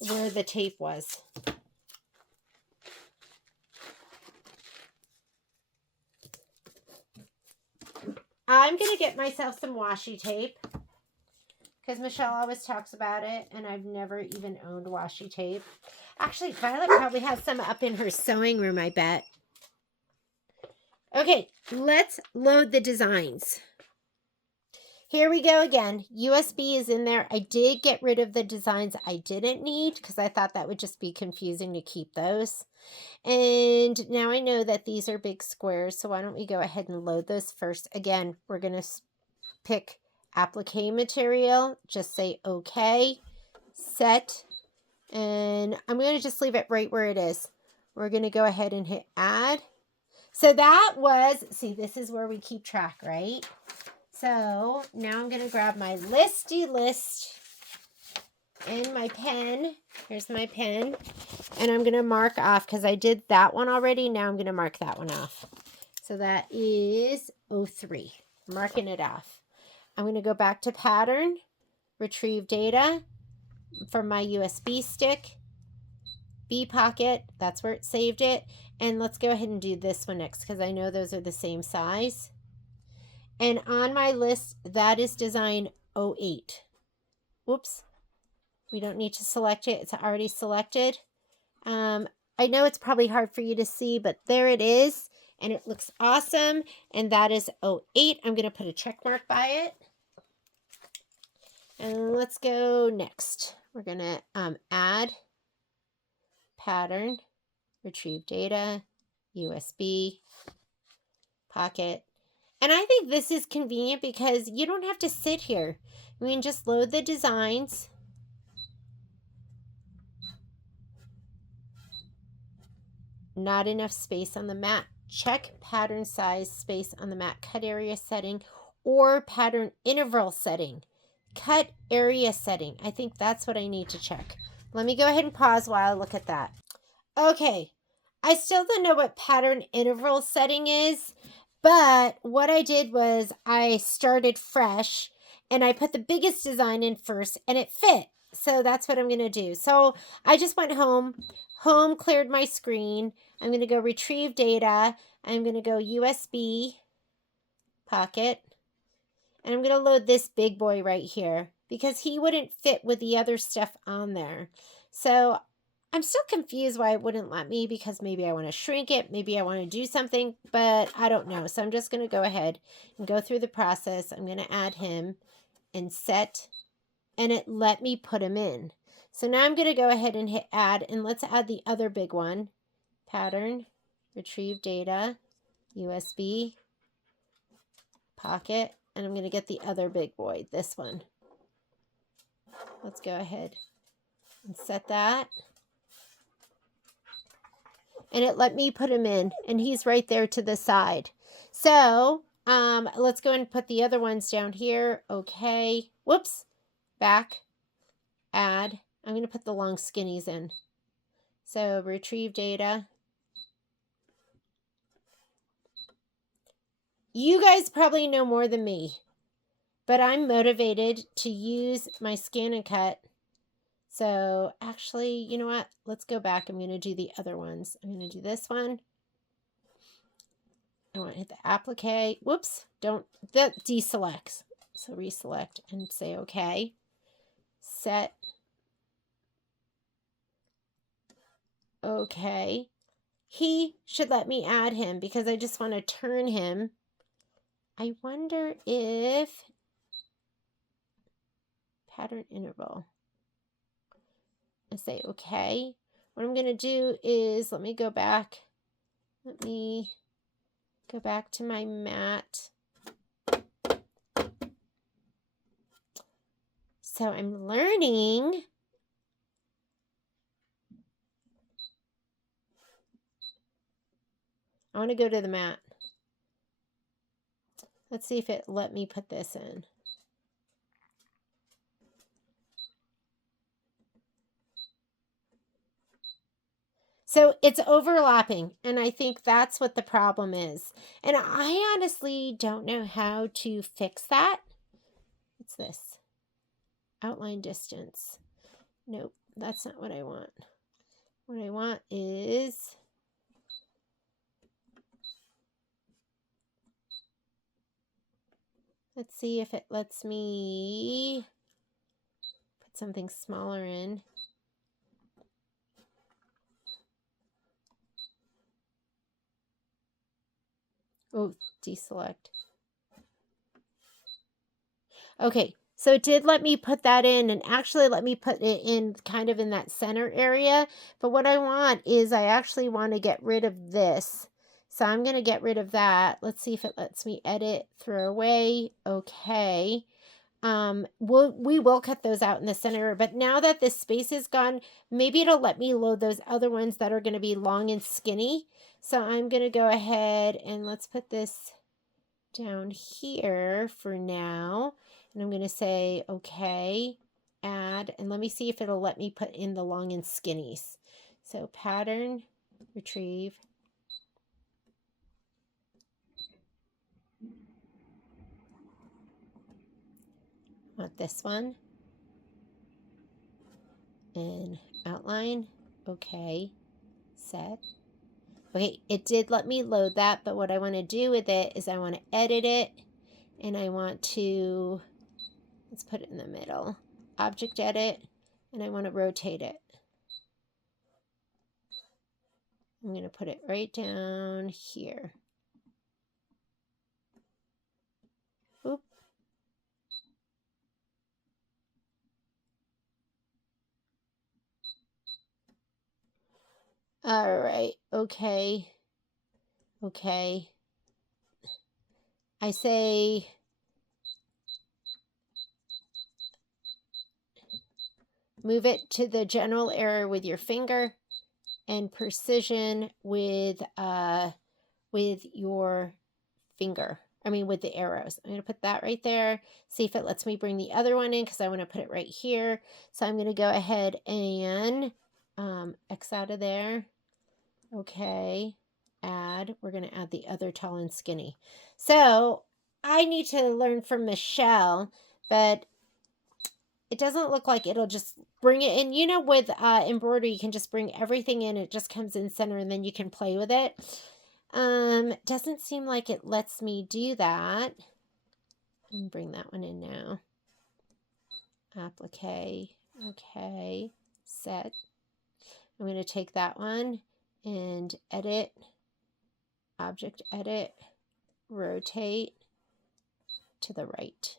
where the tape was. I'm going to get myself some washi tape because Michelle always talks about it, and I've never even owned washi tape. Actually, Violet probably has some up in her sewing room, I bet. Okay, let's load the designs. Here we go again. USB is in there. I did get rid of the designs I didn't need because I thought that would just be confusing to keep those. And now I know that these are big squares, so why don't we go ahead and load those first. Again, we're going to pick applique material, just say okay, set, and I'm going to just leave it right where it is. We're going to go ahead and hit add. So that was, see, this is where we keep track, right? So now I'm going to grab my listy list and my pen. Here's my pen. And I'm going to mark off because I did that one already. Now I'm going to mark that one off. So that is 03. Marking it off. I'm going to go back to pattern, retrieve data from my USB stick, B pocket. That's where it saved it. And let's go ahead and do this one next because I know those are the same size. And on my list, that is design 08. Whoops. We don't need to select it. It's already selected. I know it's probably hard for you to see, but there it is. And it looks awesome. And that is 08. I'm going to put a check mark by it. And let's go next. We're going to add pattern, retrieve data, USB, pocket. And I think this is convenient because you don't have to sit here. We can just load the designs. Not enough space on the mat. Check pattern size, space on the mat, cut area setting, or pattern interval setting. Cut area setting. I think that's what I need to check. Let me go ahead and pause while I look at that. Okay. I still don't know what pattern interval setting is, but what I did was I started fresh and I put the biggest design in first and it fit. So that's what I'm going to do. So I just went home, cleared my screen. I'm going to go retrieve data. I'm going to go USB, pocket. And I'm going to load this big boy right here because he wouldn't fit with the other stuff on there. So I'm still confused why it wouldn't let me, because maybe I want to shrink it. Maybe I want to do something, but I don't know. So I'm just going to go ahead and go through the process. I'm going to add him and set, and it let me put him in. So now I'm going to go ahead and hit add, and let's add the other big one. Pattern, retrieve data, USB, pocket, and I'm going to get the other big boy, this one. Let's go ahead and set that. And it let me put him in, and he's right there to the side. So let's go and put the other ones down here. Okay. Whoops. Back. Add. I'm going to put the long skinnies in. So retrieve data. You guys probably know more than me, but I'm motivated to use my scan and cut. So actually, you know what? Let's go back. I'm going to do the other ones. I'm going to do this one. I want to hit the applique. Whoops. That deselects. So reselect and say okay. Set. Okay. He should let me add him because I just want to turn him. I wonder if pattern interval. I say okay. What I'm going to do is let me go back. Let me go back to my mat. So I'm learning. I want to go to the mat. Let's see if it let me put this in. So it's overlapping, and I think that's what the problem is. And I honestly don't know how to fix that. What's this? Outline distance. Nope, that's not what I want. What I want is let's see if it lets me put something smaller in. Oh, deselect. Okay, so it did let me put that in, and actually let me put it in kind of in that center area. But what I want is I actually want to get rid of this. So I'm going to get rid of that. Let's see if it lets me edit, throw away. Okay. We will cut those out in the center, but now that this space is gone, maybe it'll let me load those other ones that are going to be long and skinny. So I'm going to go ahead and let's put this down here for now. And I'm going to say, okay, add, and let me see if it'll let me put in the long and skinnies. So pattern, retrieve. Want this one. And outline, okay, set. Okay, it did let me load that, but what I want to do with it is I want to edit it, and I want to, let's put it in the middle, object edit, and I want to rotate it. I'm going to put it right down here. Oop. All right, okay. Okay. I say move it to the general area with your finger and precision with your finger. I mean, with the arrows. I'm going to put that right there. See if it lets me bring the other one in because I want to put it right here. So I'm going to go ahead and X out of there. Okay. Add. We're going to add the other tall and skinny. So I need to learn from Michelle, but it doesn't look like it'll just bring it in. You know, with embroidery, you can just bring everything in. It just comes in center, and then you can play with it. Doesn't seem like it lets me do that. And bring that one in now. Applique. Okay. Set. I'm going to take that one and edit. Object edit. Rotate to the right.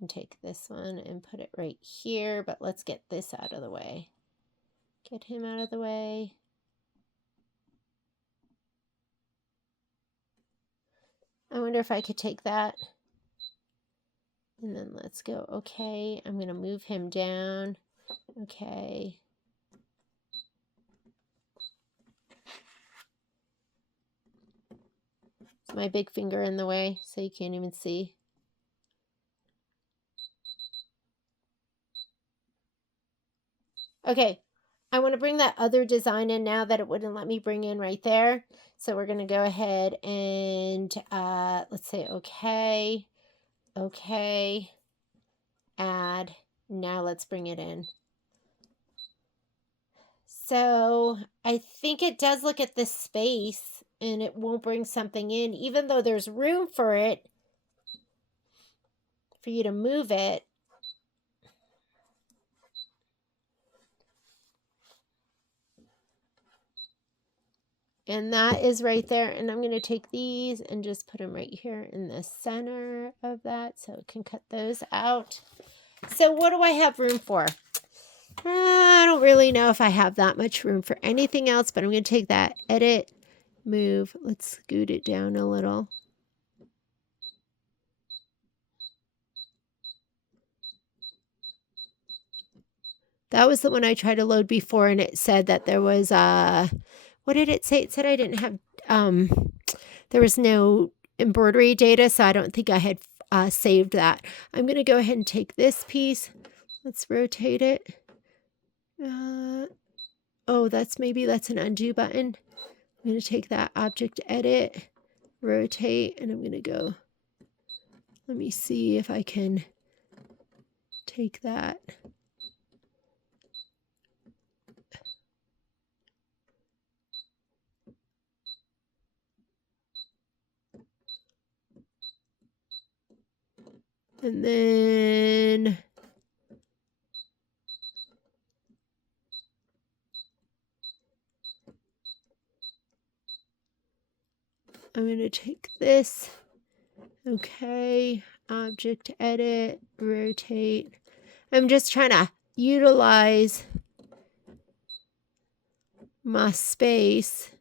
And take this one and put it right here. But let's get this out of the way. Get him out of the way. I wonder if I could take that. And then let's go, okay. I'm going to move him down. Okay. Is my big finger in the way so you can't even see? Okay. I want to bring that other design in now that it wouldn't let me bring in right there. So we're going to go ahead and let's say okay. Okay. Add. Now let's bring it in. So I think it does look at this space and it won't bring something in, even though there's room for it, for you to move it. And that is right there. And I'm going to take these and just put them right here in the center of that so it can cut those out. So what do I have room for? I don't really know if I have that much room for anything else, but I'm going to take that, edit, move. Let's scoot it down a little. That was the one I tried to load before, and it said that there was what did it say? It said I didn't have there was no embroidery data, so I don't think I had saved that. I'm going to go ahead and take this piece. Let's rotate it. Oh, that's an undo button. I'm going to take that, object edit, rotate, and I'm going to go. Let me see if I can take that. And then I'm going to take this. Okay, object edit, rotate. I'm just trying to utilize my space.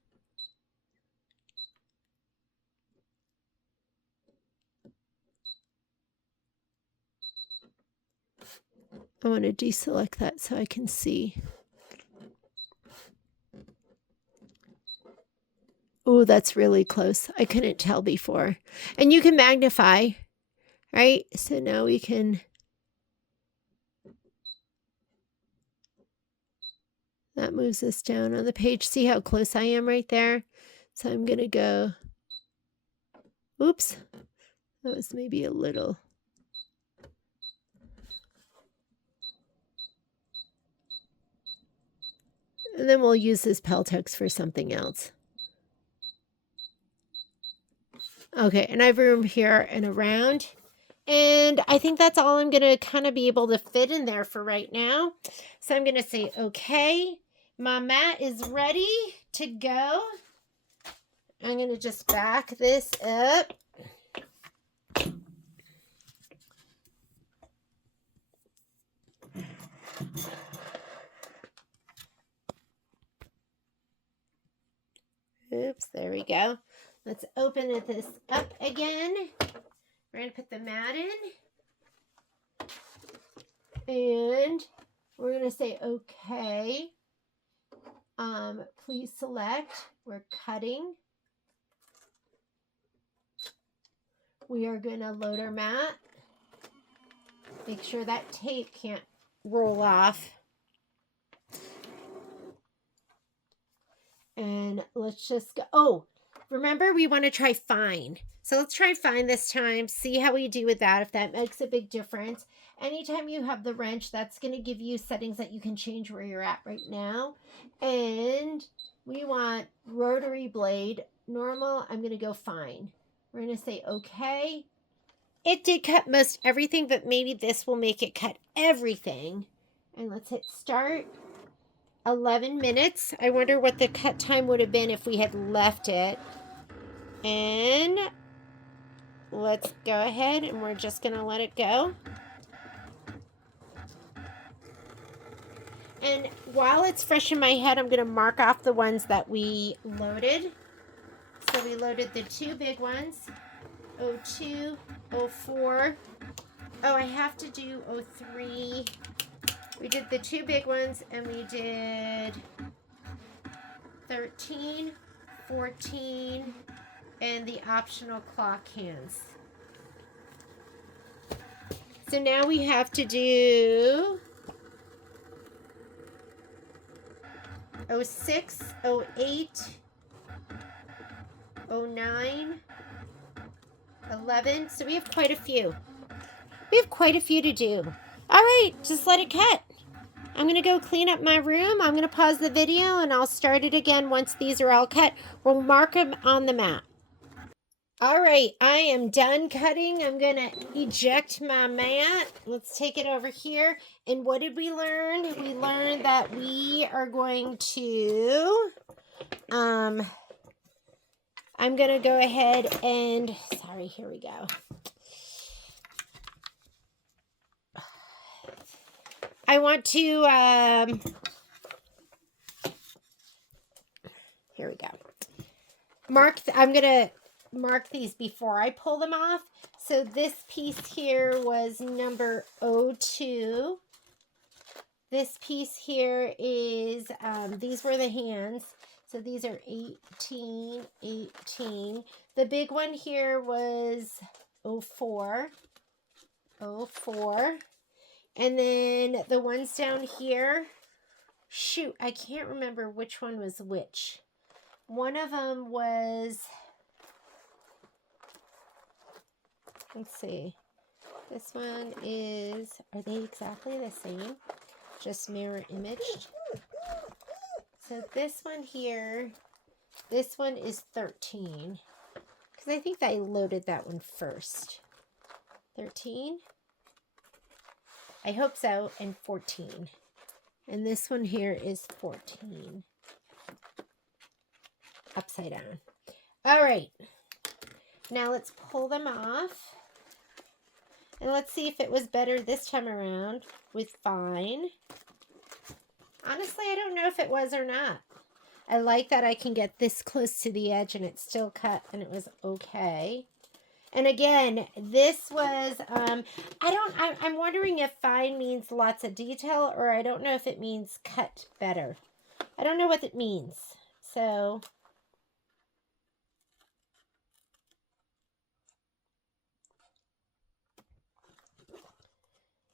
I want to deselect that so I can see. Oh, that's really close. I couldn't tell before. And you can magnify, right? So now we can. That moves us down on the page. See how close I am right there? So I'm going to go. Oops. That was maybe a little. And then we'll use this Peltex for something else. Okay, and I have room here and around. And I think that's all I'm going to kind of be able to fit in there for right now. So I'm going to say, okay, my mat is ready to go. I'm going to just back this up. Oops, there we go. Let's open this up again. We're going to put the mat in. And we're going to say, okay. Please select. We're cutting. We are going to load our mat. Make sure that tape can't roll off. And let's just go. Oh, remember we want to try fine. So let's try fine this time. See how we do with that, if that makes a big difference. Anytime you have the wrench, that's going to give you settings that you can change where you're at right now. And we want rotary blade normal. I'm going to go fine. We're going to say okay. It did cut most everything, but maybe this will make it cut everything. And let's hit start. 11 minutes. I wonder what the cut time would have been if we had left it. And let's go ahead and we're just going to let it go. And while it's fresh in my head, I'm going to mark off the ones that we loaded. So we loaded the 2 big ones, 02, 04. Oh, I have to do 03. We did the 2 big ones, and we did 13, 14, and the optional clock hands. So now we have to do 06, 08, 09, 11. So we have quite a few. We have quite a few to do. All right, just let it cut. I'm going to go clean up my room. I'm going to pause the video and I'll start it again once these are all cut. We'll mark them on the map. All right, I am done cutting. I'm going to eject my mat. Let's take it over here. And what did we learn? We learned that we are going to, I'm going to go ahead and, sorry, here we go. I want to, here we go. I'm going to mark these before I pull them off. So this piece here was number 02. This piece here is, these were the hands. So these are 18, 18. The big one here was 04. 04. And then the ones down here, shoot, I can't remember which one was which. One of them was, let's see, this one is, are they exactly the same? Just mirror imaged. So this one here, this one is 13. Because I think I loaded that one first. 13? I hope so, and 14. And this one here is 14. Upside down. All right. Now let's pull them off. And let's see if it was better this time around with fine. Honestly, I don't know if it was or not. I like that I can get this close to the edge and it's still cut and it was okay. And again, this was, I'm wondering if fine means lots of detail, or I don't know if it means cut better. I don't know what it means. So,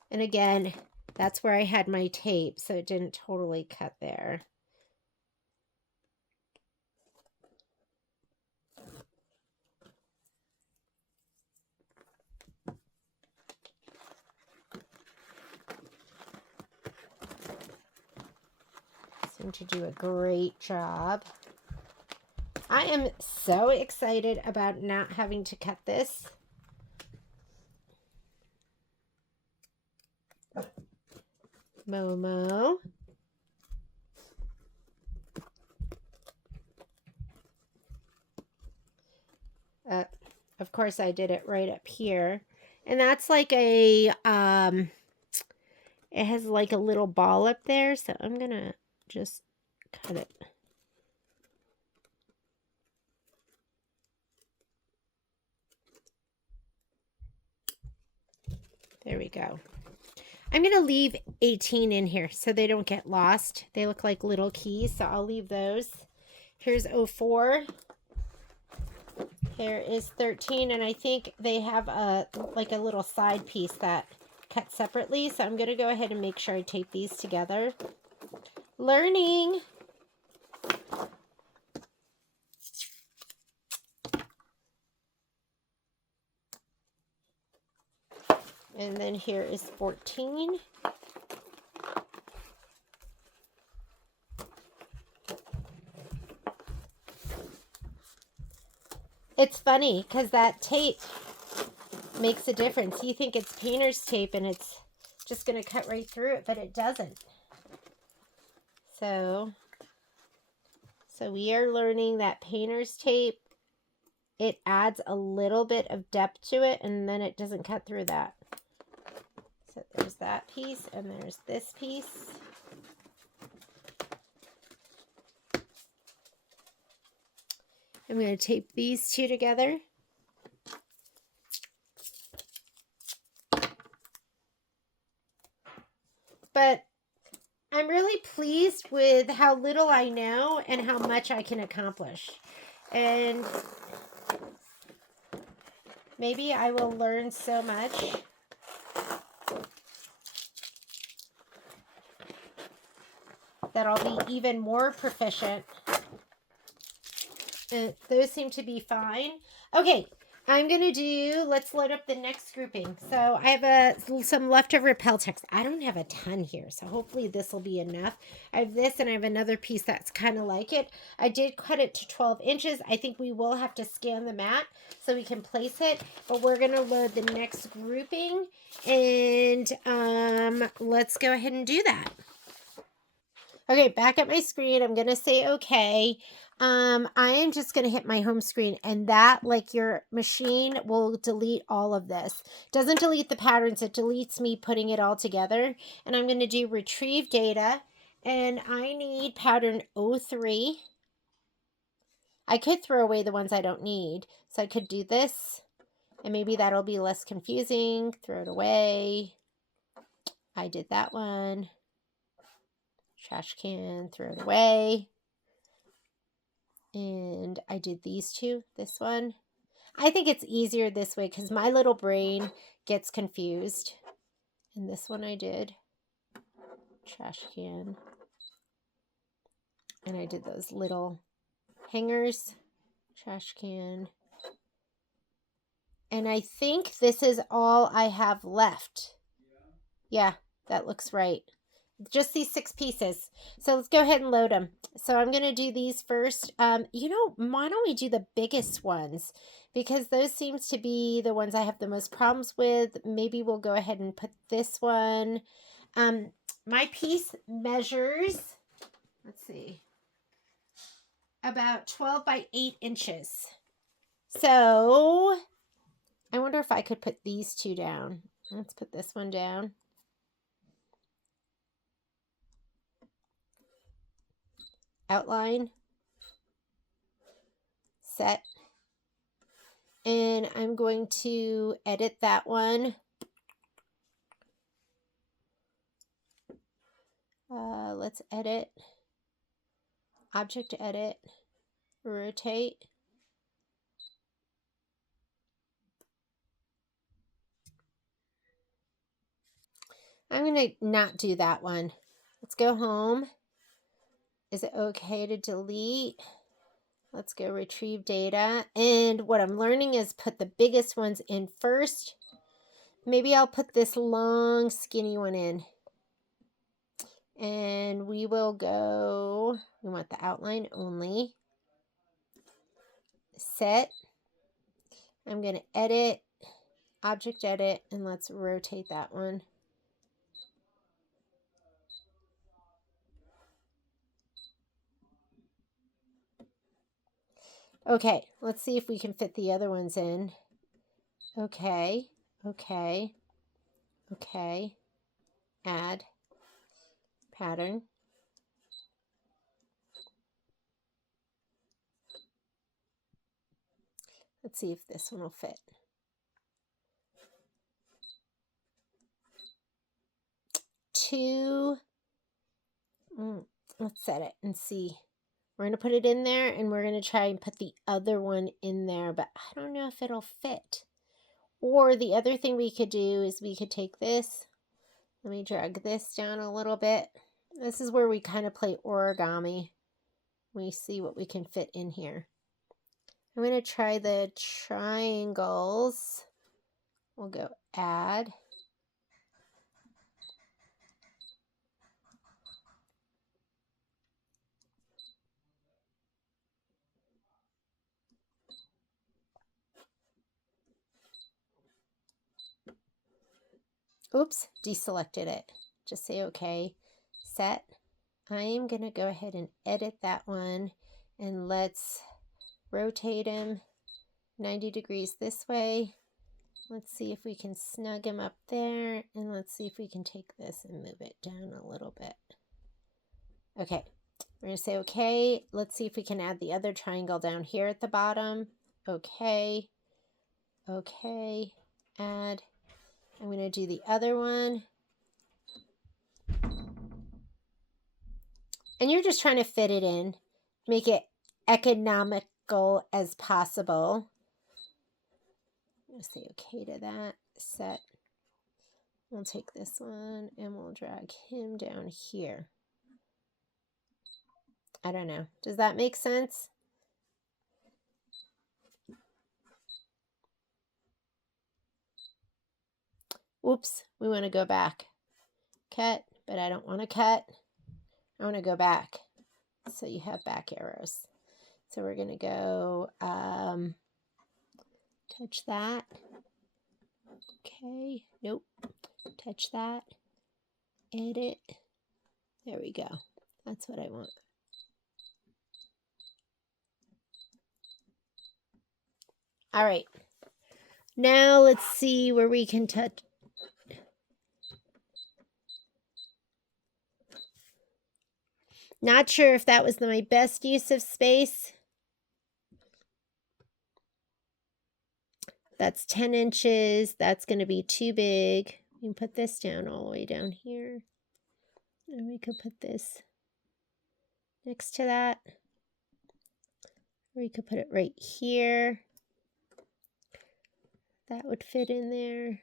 and again, that's where I had my tape, so it didn't totally cut there. Seem to do a great job. I am so excited about not having to cut this. Momo. Of course, I did it right up here. And that's like a, it has like a little ball up there. So I'm going to just cut it. There we go. I'm going to leave 18 in here so they don't get lost. They look like little keys, so I'll leave those. Here's 04. Here is 13, and I think they have a like a little side piece that cuts separately, so I'm going to go ahead and make sure I tape these together. Learning. And then here is 14. It's funny because that tape makes a difference. You think it's painter's tape and it's just going to cut right through it, but it doesn't. So we are learning that painter's tape, it adds a little bit of depth to it and then it doesn't cut through that. So there's that piece and there's this piece. I'm going to tape these two together. But I'm really pleased with how little I know and how much I can accomplish. And maybe I will learn so much that I'll be even more proficient. And those seem to be fine. Okay, I'm going to do, let's load up the next grouping. So I have some leftover Peltex. I don't have a ton here, so hopefully this will be enough. I have this and I have another piece that's kind of like it. I did cut it to 12 inches. I think we will have to scan the mat so we can place it, but we're going to load the next grouping and let's go ahead and do that. Okay, back at my screen, I'm going to say okay. I am just going to hit my home screen and that, like your machine, will delete all of this. Doesn't delete the patterns, it deletes me putting it all together. And I'm going to do retrieve data and I need pattern 03. I could throw away the ones I don't need. So I could do this and maybe that'll be less confusing. Throw it away. I did that one. Trash can, throw it away. And I did these two, this one. I think it's easier this way because my little brain gets confused. And this one I did. Trash can. And I did those little hangers. Trash can. And I think this is all I have left. Yeah, that looks right. Just these 6 pieces. So let's go ahead and load them. So I'm going to do these first. You know, why don't we do the biggest ones? Because those seems to be the ones I have the most problems with. Maybe we'll go ahead and put this one. My piece measures, let's see, about 12 by 8 inches. So I wonder if I could put these two down. Let's put this one down. Outline, set, and I'm going to edit that one. Let's edit, object edit, rotate. I'm going to not do that one. Let's go home. Is it okay to delete? Let's go retrieve data. And what I'm learning is put the biggest ones in first. Maybe I'll put this long, skinny one in. And we will go, we want the outline only. Set. I'm going to edit, object edit, and let's rotate that one. Okay, let's see if we can fit the other ones in. Okay, okay, okay. Add, pattern. Let's see if this one will fit. Let's set it and see. We're going to put it in there and we're going to try and put the other one in there, but I don't know if it'll fit. Or the other thing we could do is we could take this. Let me drag this down a little bit. This is where we kind of play origami. We see what we can fit in here. I'm going to try the triangles. We'll go add. Oops, deselected it. Just say okay, set. I am going to go ahead and edit that one, and let's rotate him 90 degrees this way. Let's see if we can snug him up there, and let's see if we can take this and move it down a little bit. Okay, we're going to say okay. Let's see if we can add the other triangle down here at the bottom. Okay, okay, add. I'm going to do the other one. And you're just trying to fit it in, make it economical as possible. I'm going to say okay to that, set. We'll take this one and we'll drag him down here. I don't know. Does that make sense? Oops, we want to go back. Cut, but I don't want to cut. I want to go back. So you have back arrows. So we're going to go touch that. Okay, nope. Touch that. Edit. There we go. That's what I want. All right. Now let's see where we can touch. Not sure if that was my best use of space. That's 10 inches. That's going to be too big. We can put this down all the way down here. And we could put this next to that. Or we could put it right here. That would fit in there.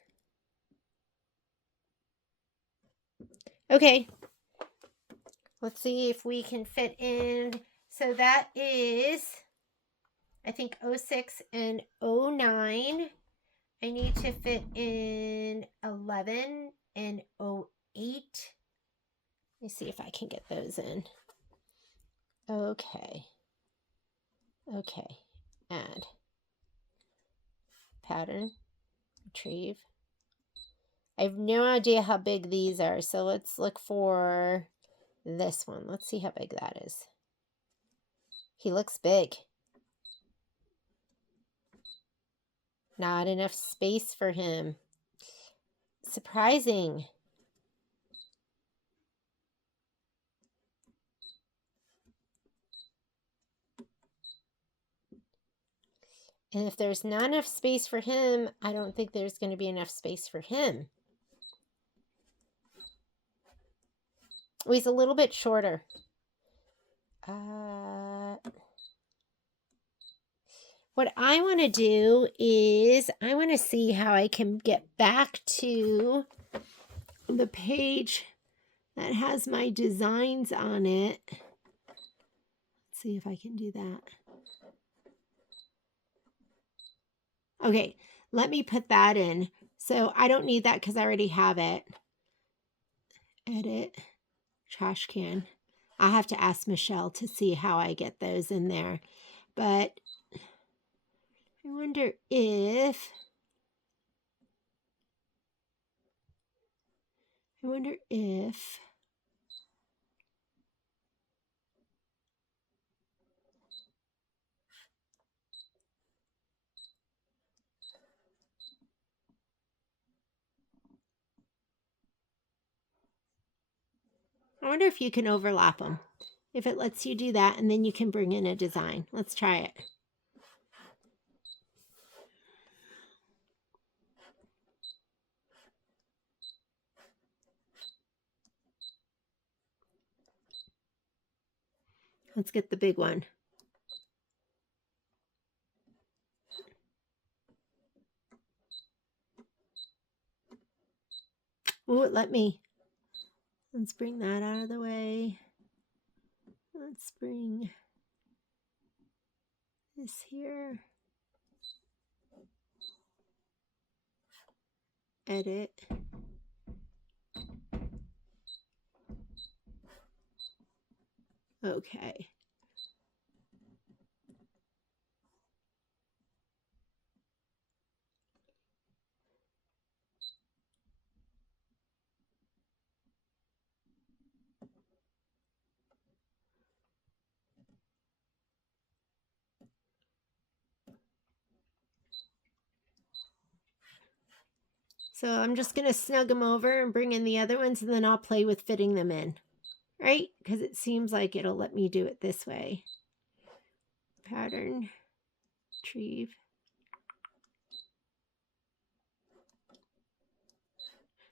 Okay. Let's see if we can fit in. So that is, I think, 06 and 09. I need to fit in 11 and 08. Let me see if I can get those in. Okay. Okay. Add. Pattern. Retrieve. I have no idea how big these are, so let's look for this one. Let's see how big that is. He looks big. Not enough space for him. Surprising. And if there's not enough space for him, I don't think there's going to be enough space for him. Oh, he's a little bit shorter. What I want to do is I want to see how I can get back to the page that has my designs on it. Let's see if I can do that. Okay, let me put that in. So I don't need that because I already have it. Edit, trash can. I'll have to ask Michelle to see how I get those in there. But I wonder if you can overlap them. If it lets you do that, and then you can bring in a design. Let's try it. Let's get the big one. Oh, it let me. Let's bring that out of the way. Let's bring this here. Edit. Okay. So I'm just going to snug them over and bring in the other ones, and then I'll play with fitting them in, right? Because it seems like it'll let me do it this way. Pattern, retrieve.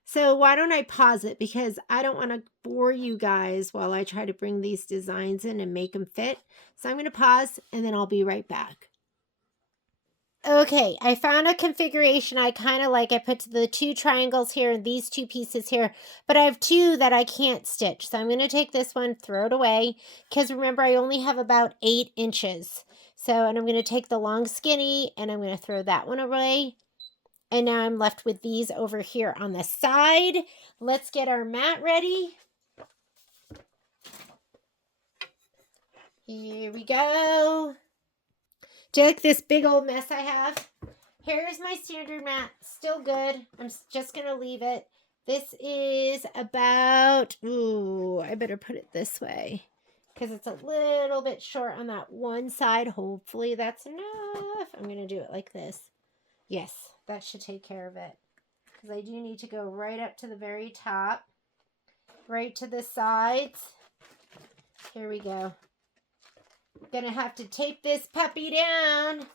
So why don't I pause it, because I don't want to bore you guys while I try to bring these designs in and make them fit. So I'm going to pause, and then I'll be right back. Okay, I found a configuration I kind of like. I put the 2 triangles here and these 2 pieces here, but I have 2 that I can't stitch. So I'm going to take this one, throw it away, because remember, I only have about 8 inches. So, and I'm going to take the long skinny, and I'm going to throw that one away. And now I'm left with these over here on the side. Let's get our mat ready. Here we go. Do you like this big old mess I have? Here's my standard mat. Still good. I'm just going to leave it. This is about, ooh, I better put it this way, because it's a little bit short on that one side. Hopefully that's enough. I'm going to do it like this. Yes, that should take care of it, because I do need to go right up to the very top, right to the sides. Here we go. Gonna have to tape this puppy down.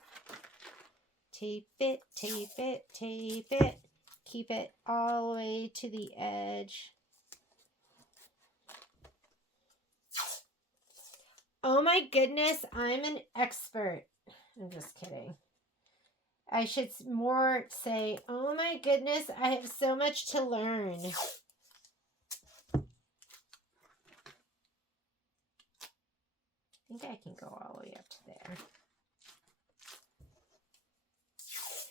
Tape it, tape it, tape it. Keep it all the way to the edge. Oh my goodness, I'm an expert. I'm just kidding. I should more say, oh my goodness, I have so much to learn. I think I can go all the way up to there.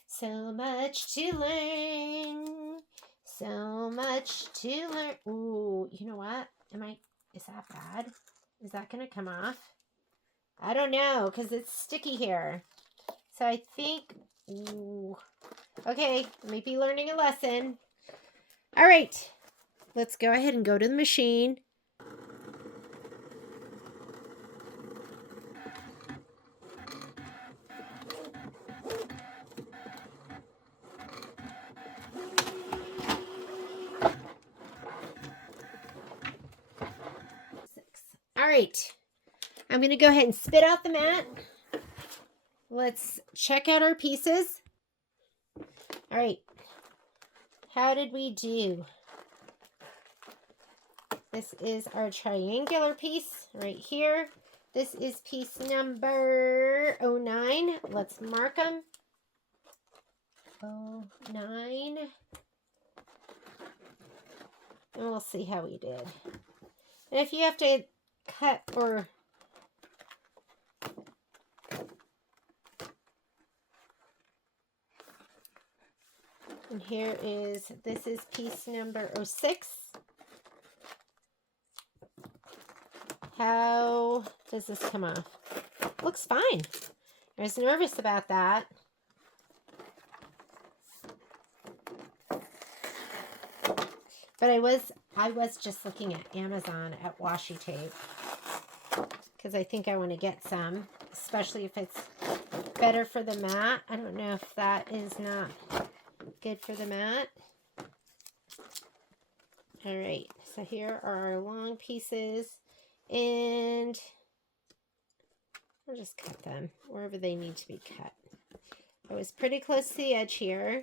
So much to learn. So much to learn. Ooh, you know what? Is that bad? Is that going to come off? I don't know, because it's sticky here. So I think, ooh. Okay, might be learning a lesson. All right, let's go ahead and go to the machine. All right, I'm going to go ahead and spit out the mat. Let's check out our pieces. All right, how did we do? This is our triangular piece right here. This is piece number 09. Let's mark them. 09. And we'll see how we did. And if you have to cut or and here is, this is piece number 06. How does this come off? Looks fine. I was nervous about that. But I was just looking at Amazon at washi tape, because I think I want to get some, especially if it's better for the mat. I don't know if that is not good for the mat. All right, so here are our long pieces, and I'll just cut them wherever they need to be cut. I was pretty close to the edge here.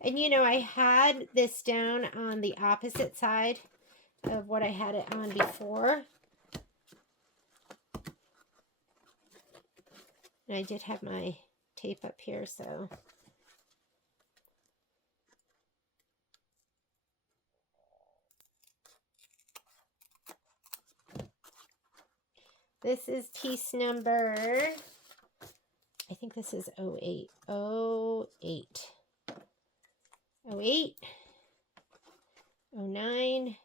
And you know, I had this down on the opposite side of what I had it on before. And I did have my tape up here, so. This is piece number, I think this is 08. 08. 08. 09.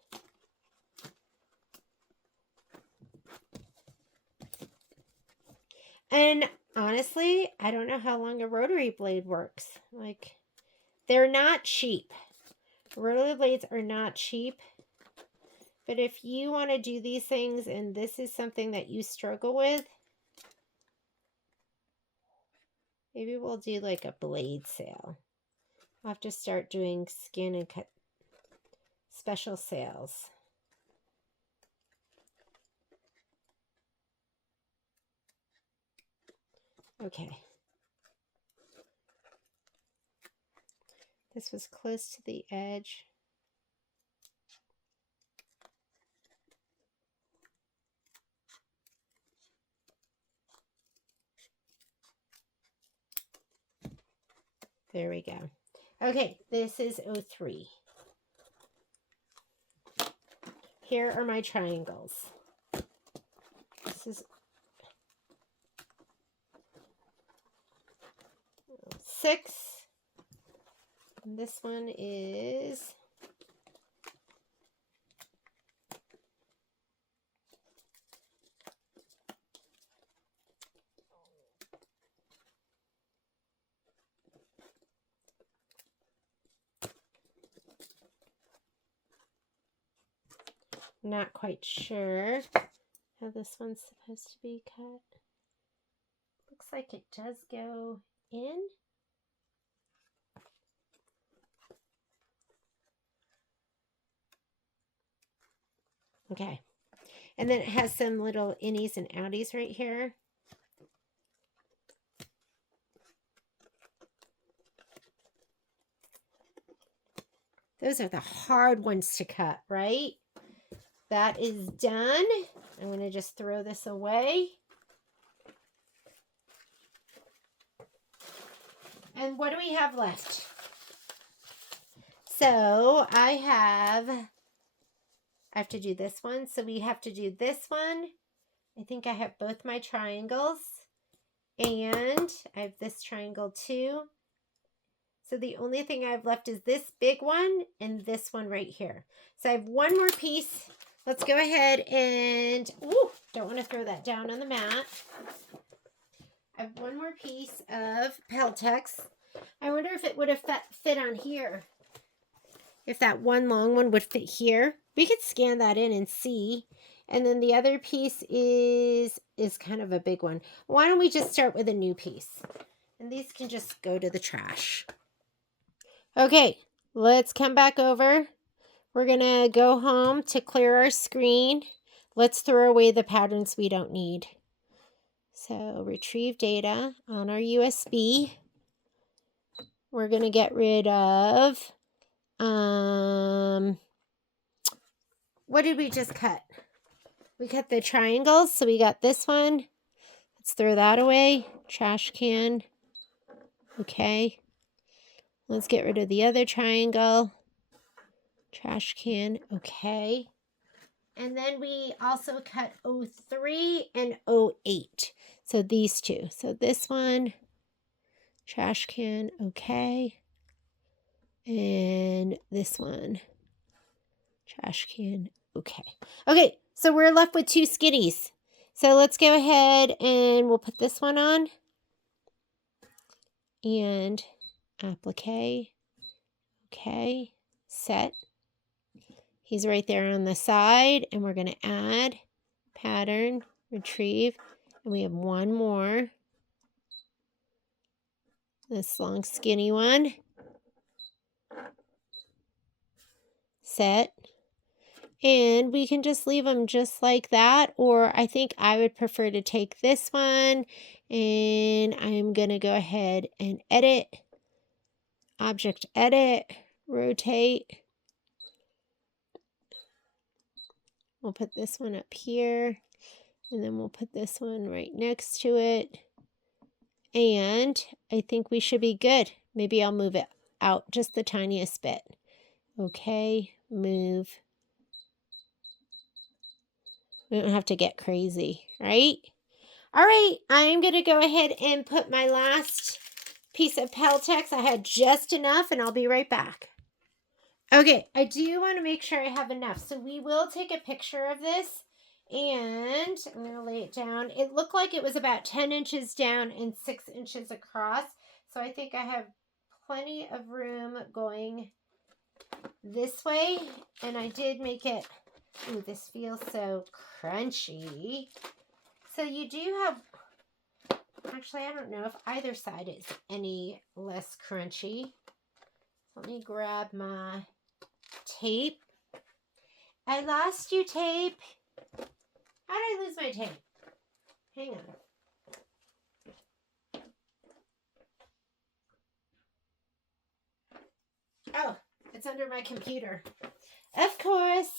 And honestly, I don't know how long a rotary blade works. Like, they're not cheap. Rotary blades are not cheap. But if you want to do these things and this is something that you struggle with, Maybe we'll do like a blade sale. I'll have to start doing skin and cut special sales. Okay. This was close to the edge. There we go. Okay, this is 03. Here are my triangles. This is 6. And this one is not quite sure how this one's supposed to be cut. Looks like it does go in. Okay. And then it has some little innies and outies right here. Those are the hard ones to cut, right? That is done. I'm going to just throw this away. And what do we have left? So I have to do this one. So we have to do this one. I think I have both my triangles. And I have this triangle too. So the only thing I have left is this big one and this one right here. So I have one more piece. Let's go ahead and, ooh, don't want to throw that down on the mat. I have one more piece of Peltex. I wonder if it would have fit on here. If that one long one would fit here. We could scan that in and see. And then the other piece is kind of a big one. Why don't we just start with a new piece? And these can just go to the trash. Okay, let's come back over. We're going to go home to clear our screen. Let's throw away the patterns we don't need. So retrieve data on our USB. We're going to get rid of, what did we just cut? We cut the triangles, so we got this one. Let's throw that away. Trash can. Okay. Let's get rid of the other triangle. Trash can. Okay. And then we also cut 03 and 08. So these two. So this one, trash can. Okay. And this one, trash can. Okay. Okay. So we're left with 2 skitties. So let's go ahead and we'll put this one on. And applique. Okay. Set. He's right there on the side. And we're going to add pattern, retrieve. And we have one more. This long skinny one. Set. And we can just leave them just like that. Or I think I would prefer to take this one. And I'm going to go ahead and edit. Object edit. Rotate. We'll put this one up here. And then we'll put this one right next to it. And I think we should be good. Maybe I'll move it out just the tiniest bit. Okay, move. We don't have to get crazy, right? All right, I'm going to go ahead and put my last piece of Peltex. I had just enough, and I'll be right back. Okay, I do want to make sure I have enough. So we will take a picture of this, and I'm going to lay it down. It looked like it was about 10 inches down and 6 inches across. So I think I have plenty of room going this way. And I did make it, ooh, this feels so crunchy. So you do have Actually, I don't know if either side is any less crunchy. Let me grab my tape. I lost you, tape. How did I lose my tape? Hang on. Oh, it's under my computer. Of course.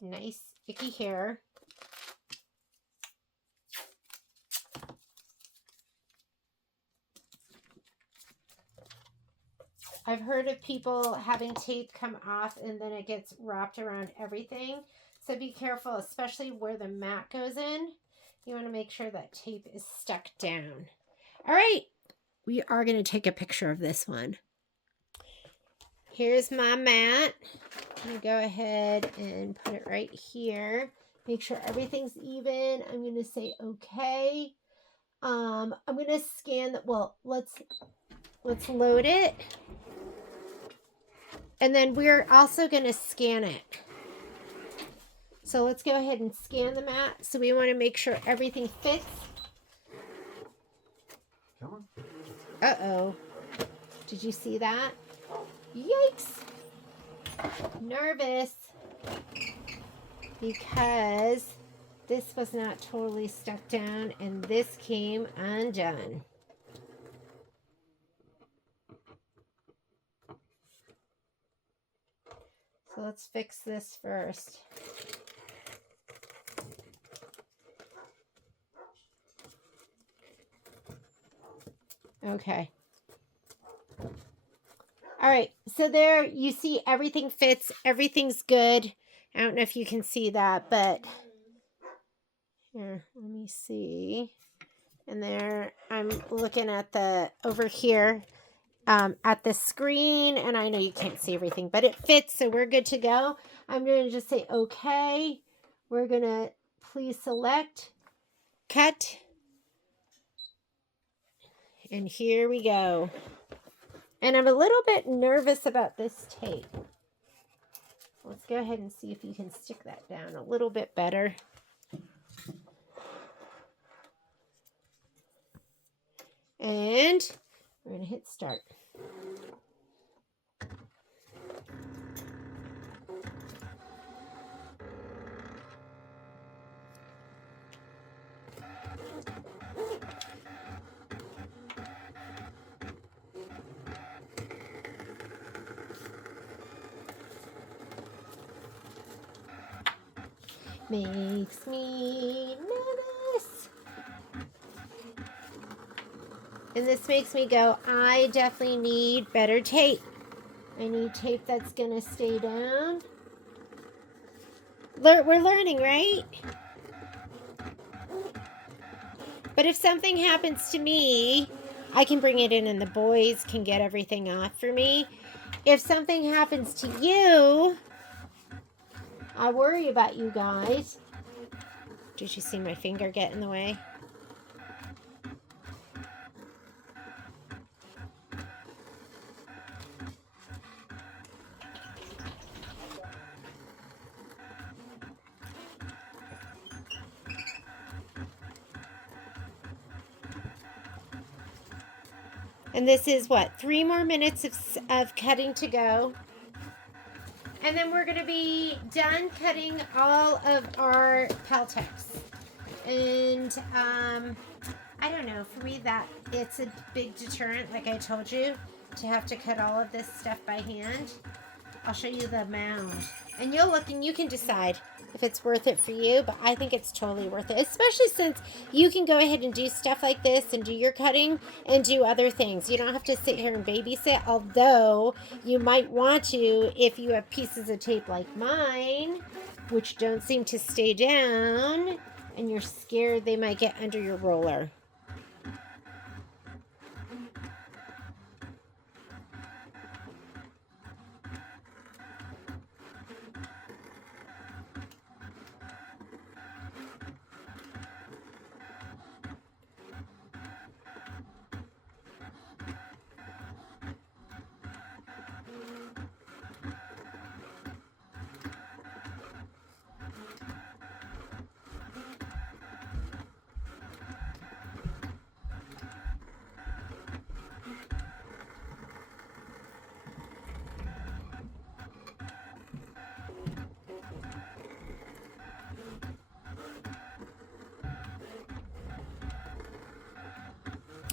Nice, icky hair. I've heard of people having tape come off and then it gets wrapped around everything. So be careful, especially where the mat goes in. You want to make sure that tape is stuck down. All right, we are going to take a picture of this one. Here's my mat. I'm going to go ahead and put it right here. Make sure everything's even. I'm going to say okay. I'm going to scan that. Well, let's load it. And then we're also going to scan it. So let's go ahead and scan the mat. So we want to make sure everything fits. Come on. Uh-oh. Did you see that? Yikes. Nervous. Because this was not totally stuck down and this came undone. So let's fix this first. Okay. All right. So there you see everything fits. Everything's good. I don't know if you can see that, but here, let me see. And there I'm looking at the over here at the screen, and I know you can't see everything, but it fits, so we're good to go. I'm going to just say okay. We're going to please select, cut, and here we go. And I'm a little bit nervous about this tape. Let's go ahead and see if you can stick that down a little bit better. And we're going to hit start. Makes me nervous. And this makes me go, I definitely need better tape. I need tape that's going to stay down. We're learning, right? But if something happens to me, I can bring it in and the boys can get everything off for me. If something happens to you, I worry about you guys. Did you see my finger get in the way? And this is what, 3 more minutes of cutting to go. And then we're going to be done cutting all of our Peltex. And I don't know, for me that it's a big deterrent, like I told you, to have to cut all of this stuff by hand. I'll show you the mound. And you'll look and you can decide if it's worth it for you, but I think it's totally worth it, especially since you can go ahead and do stuff like this and do your cutting and do other things. You don't have to sit here and babysit, although you might want to if you have pieces of tape like mine, which don't seem to stay down, and you're scared they might get under your roller.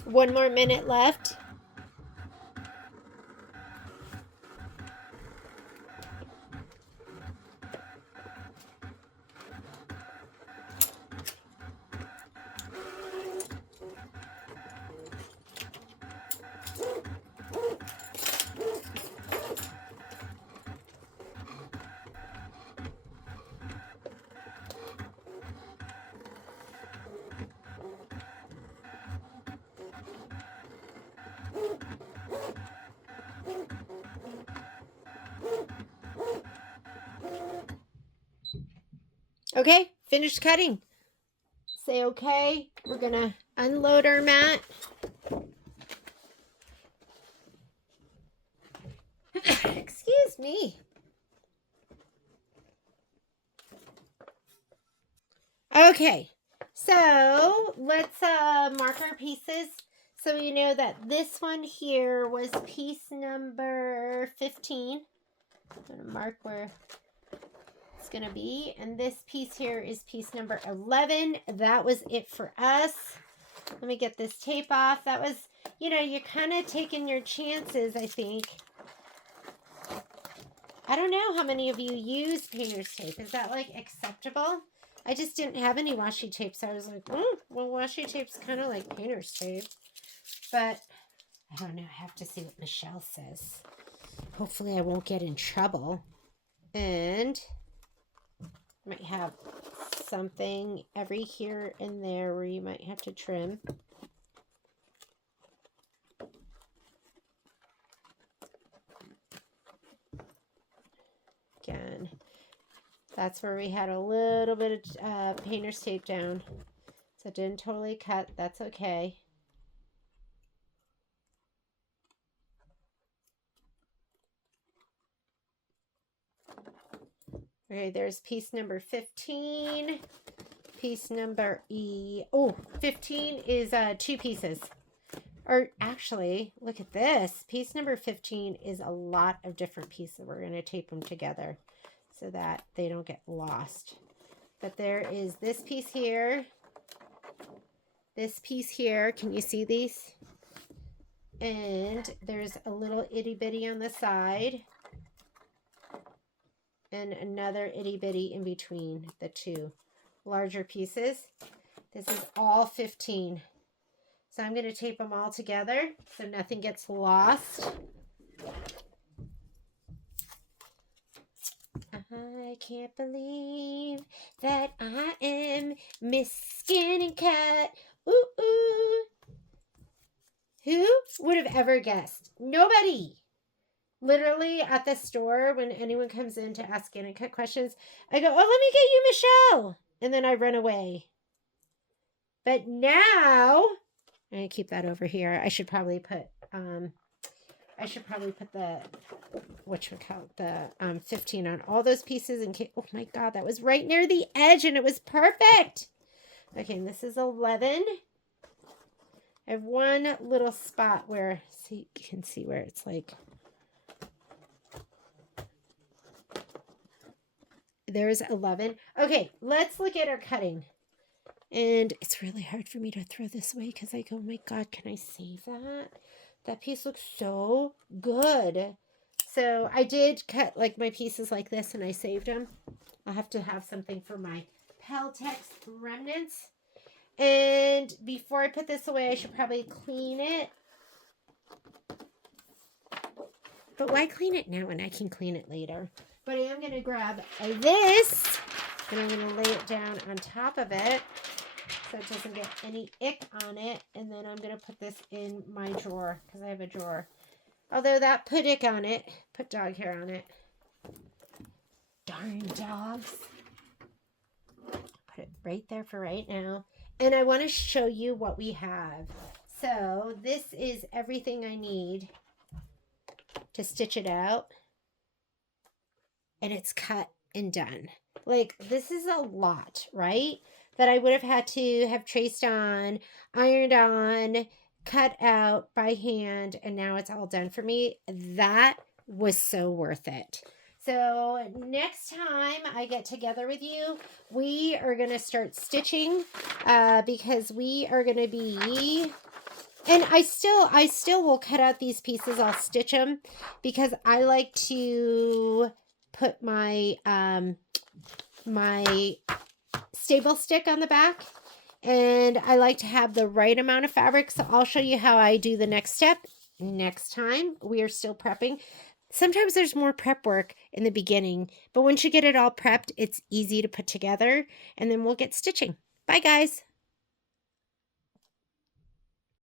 1 more minute left. Okay, finished cutting. Say okay. We're gonna unload our mat. Excuse me. Okay, so let's mark our pieces. So you know that this one here was piece number 15. I'm gonna mark where it's gonna be, and this piece here is piece number 11. That was it for us. Let me get this tape off. That was, you know, you're kind of taking your chances, I think. I don't know how many of you use painter's tape. Is that like acceptable? I just didn't have any washi tape, so I was like, well, washi tape's kind of like painter's tape. But I don't know. I have to see what Michelle says. Hopefully I won't get in trouble. And might have something every here and there where you might have to trim. Again, that's where we had a little bit of painter's tape down. So it didn't totally cut. That's okay. Okay, there's piece number 15. Piece number 15 is 2 pieces. Or actually, look at this. Piece number 15 is a lot of different pieces. We're going to tape them together so that they don't get lost. But there is this piece here. This piece here. Can you see these? And there's a little itty bitty on the side. And another itty bitty in between the 2 larger pieces. This is all 15. So I'm going to tape them all together so nothing gets lost. I can't believe that I am Miss Skin and Cut. Ooh, ooh. Who would have ever guessed? Nobody. Literally at the store, when anyone comes in to ask Skin and Cut questions, I go, oh, let me get you Michelle. And then I run away. But now, I'm going to keep that over here. I should probably put the, the 15 on all those pieces in case, oh my God, that was right near the edge and it was perfect. Okay, and this is 11. I have one little spot where, see, you can see where it's like, there's 11. Okay, let's look at our cutting. And it's really hard for me to throw this away because I go, oh my God, can I save that? That piece looks so good. So I did cut like my pieces like this and I saved them. I'll have to have something for my Peltex remnants. And before I put this away, I should probably clean it. But why clean it now when I can clean it later? But I am going to grab this and I'm going to lay it down on top of it so it doesn't get any ick on it. And then I'm going to put this in my drawer because I have a drawer. Although that put ick on it, put dog hair on it. Darn dogs. Put it right there for right now. And I want to show you what we have. So this is everything I need to stitch it out. And it's cut and done. Like, this is a lot, right? That I would have had to have traced on, ironed on, cut out by hand, and now it's all done for me. That was so worth it. So next time I get together with you, we are going to start stitching because we are going to be And I still will cut out these pieces. I'll stitch them because I like to put my my stable stick on the back, and I like to have the right amount of fabric. So I'll show you how I do the next step next time. We are still prepping. Sometimes there's more prep work in the beginning, but once you get it all prepped, it's easy to put together, and then we'll get stitching. Bye, guys.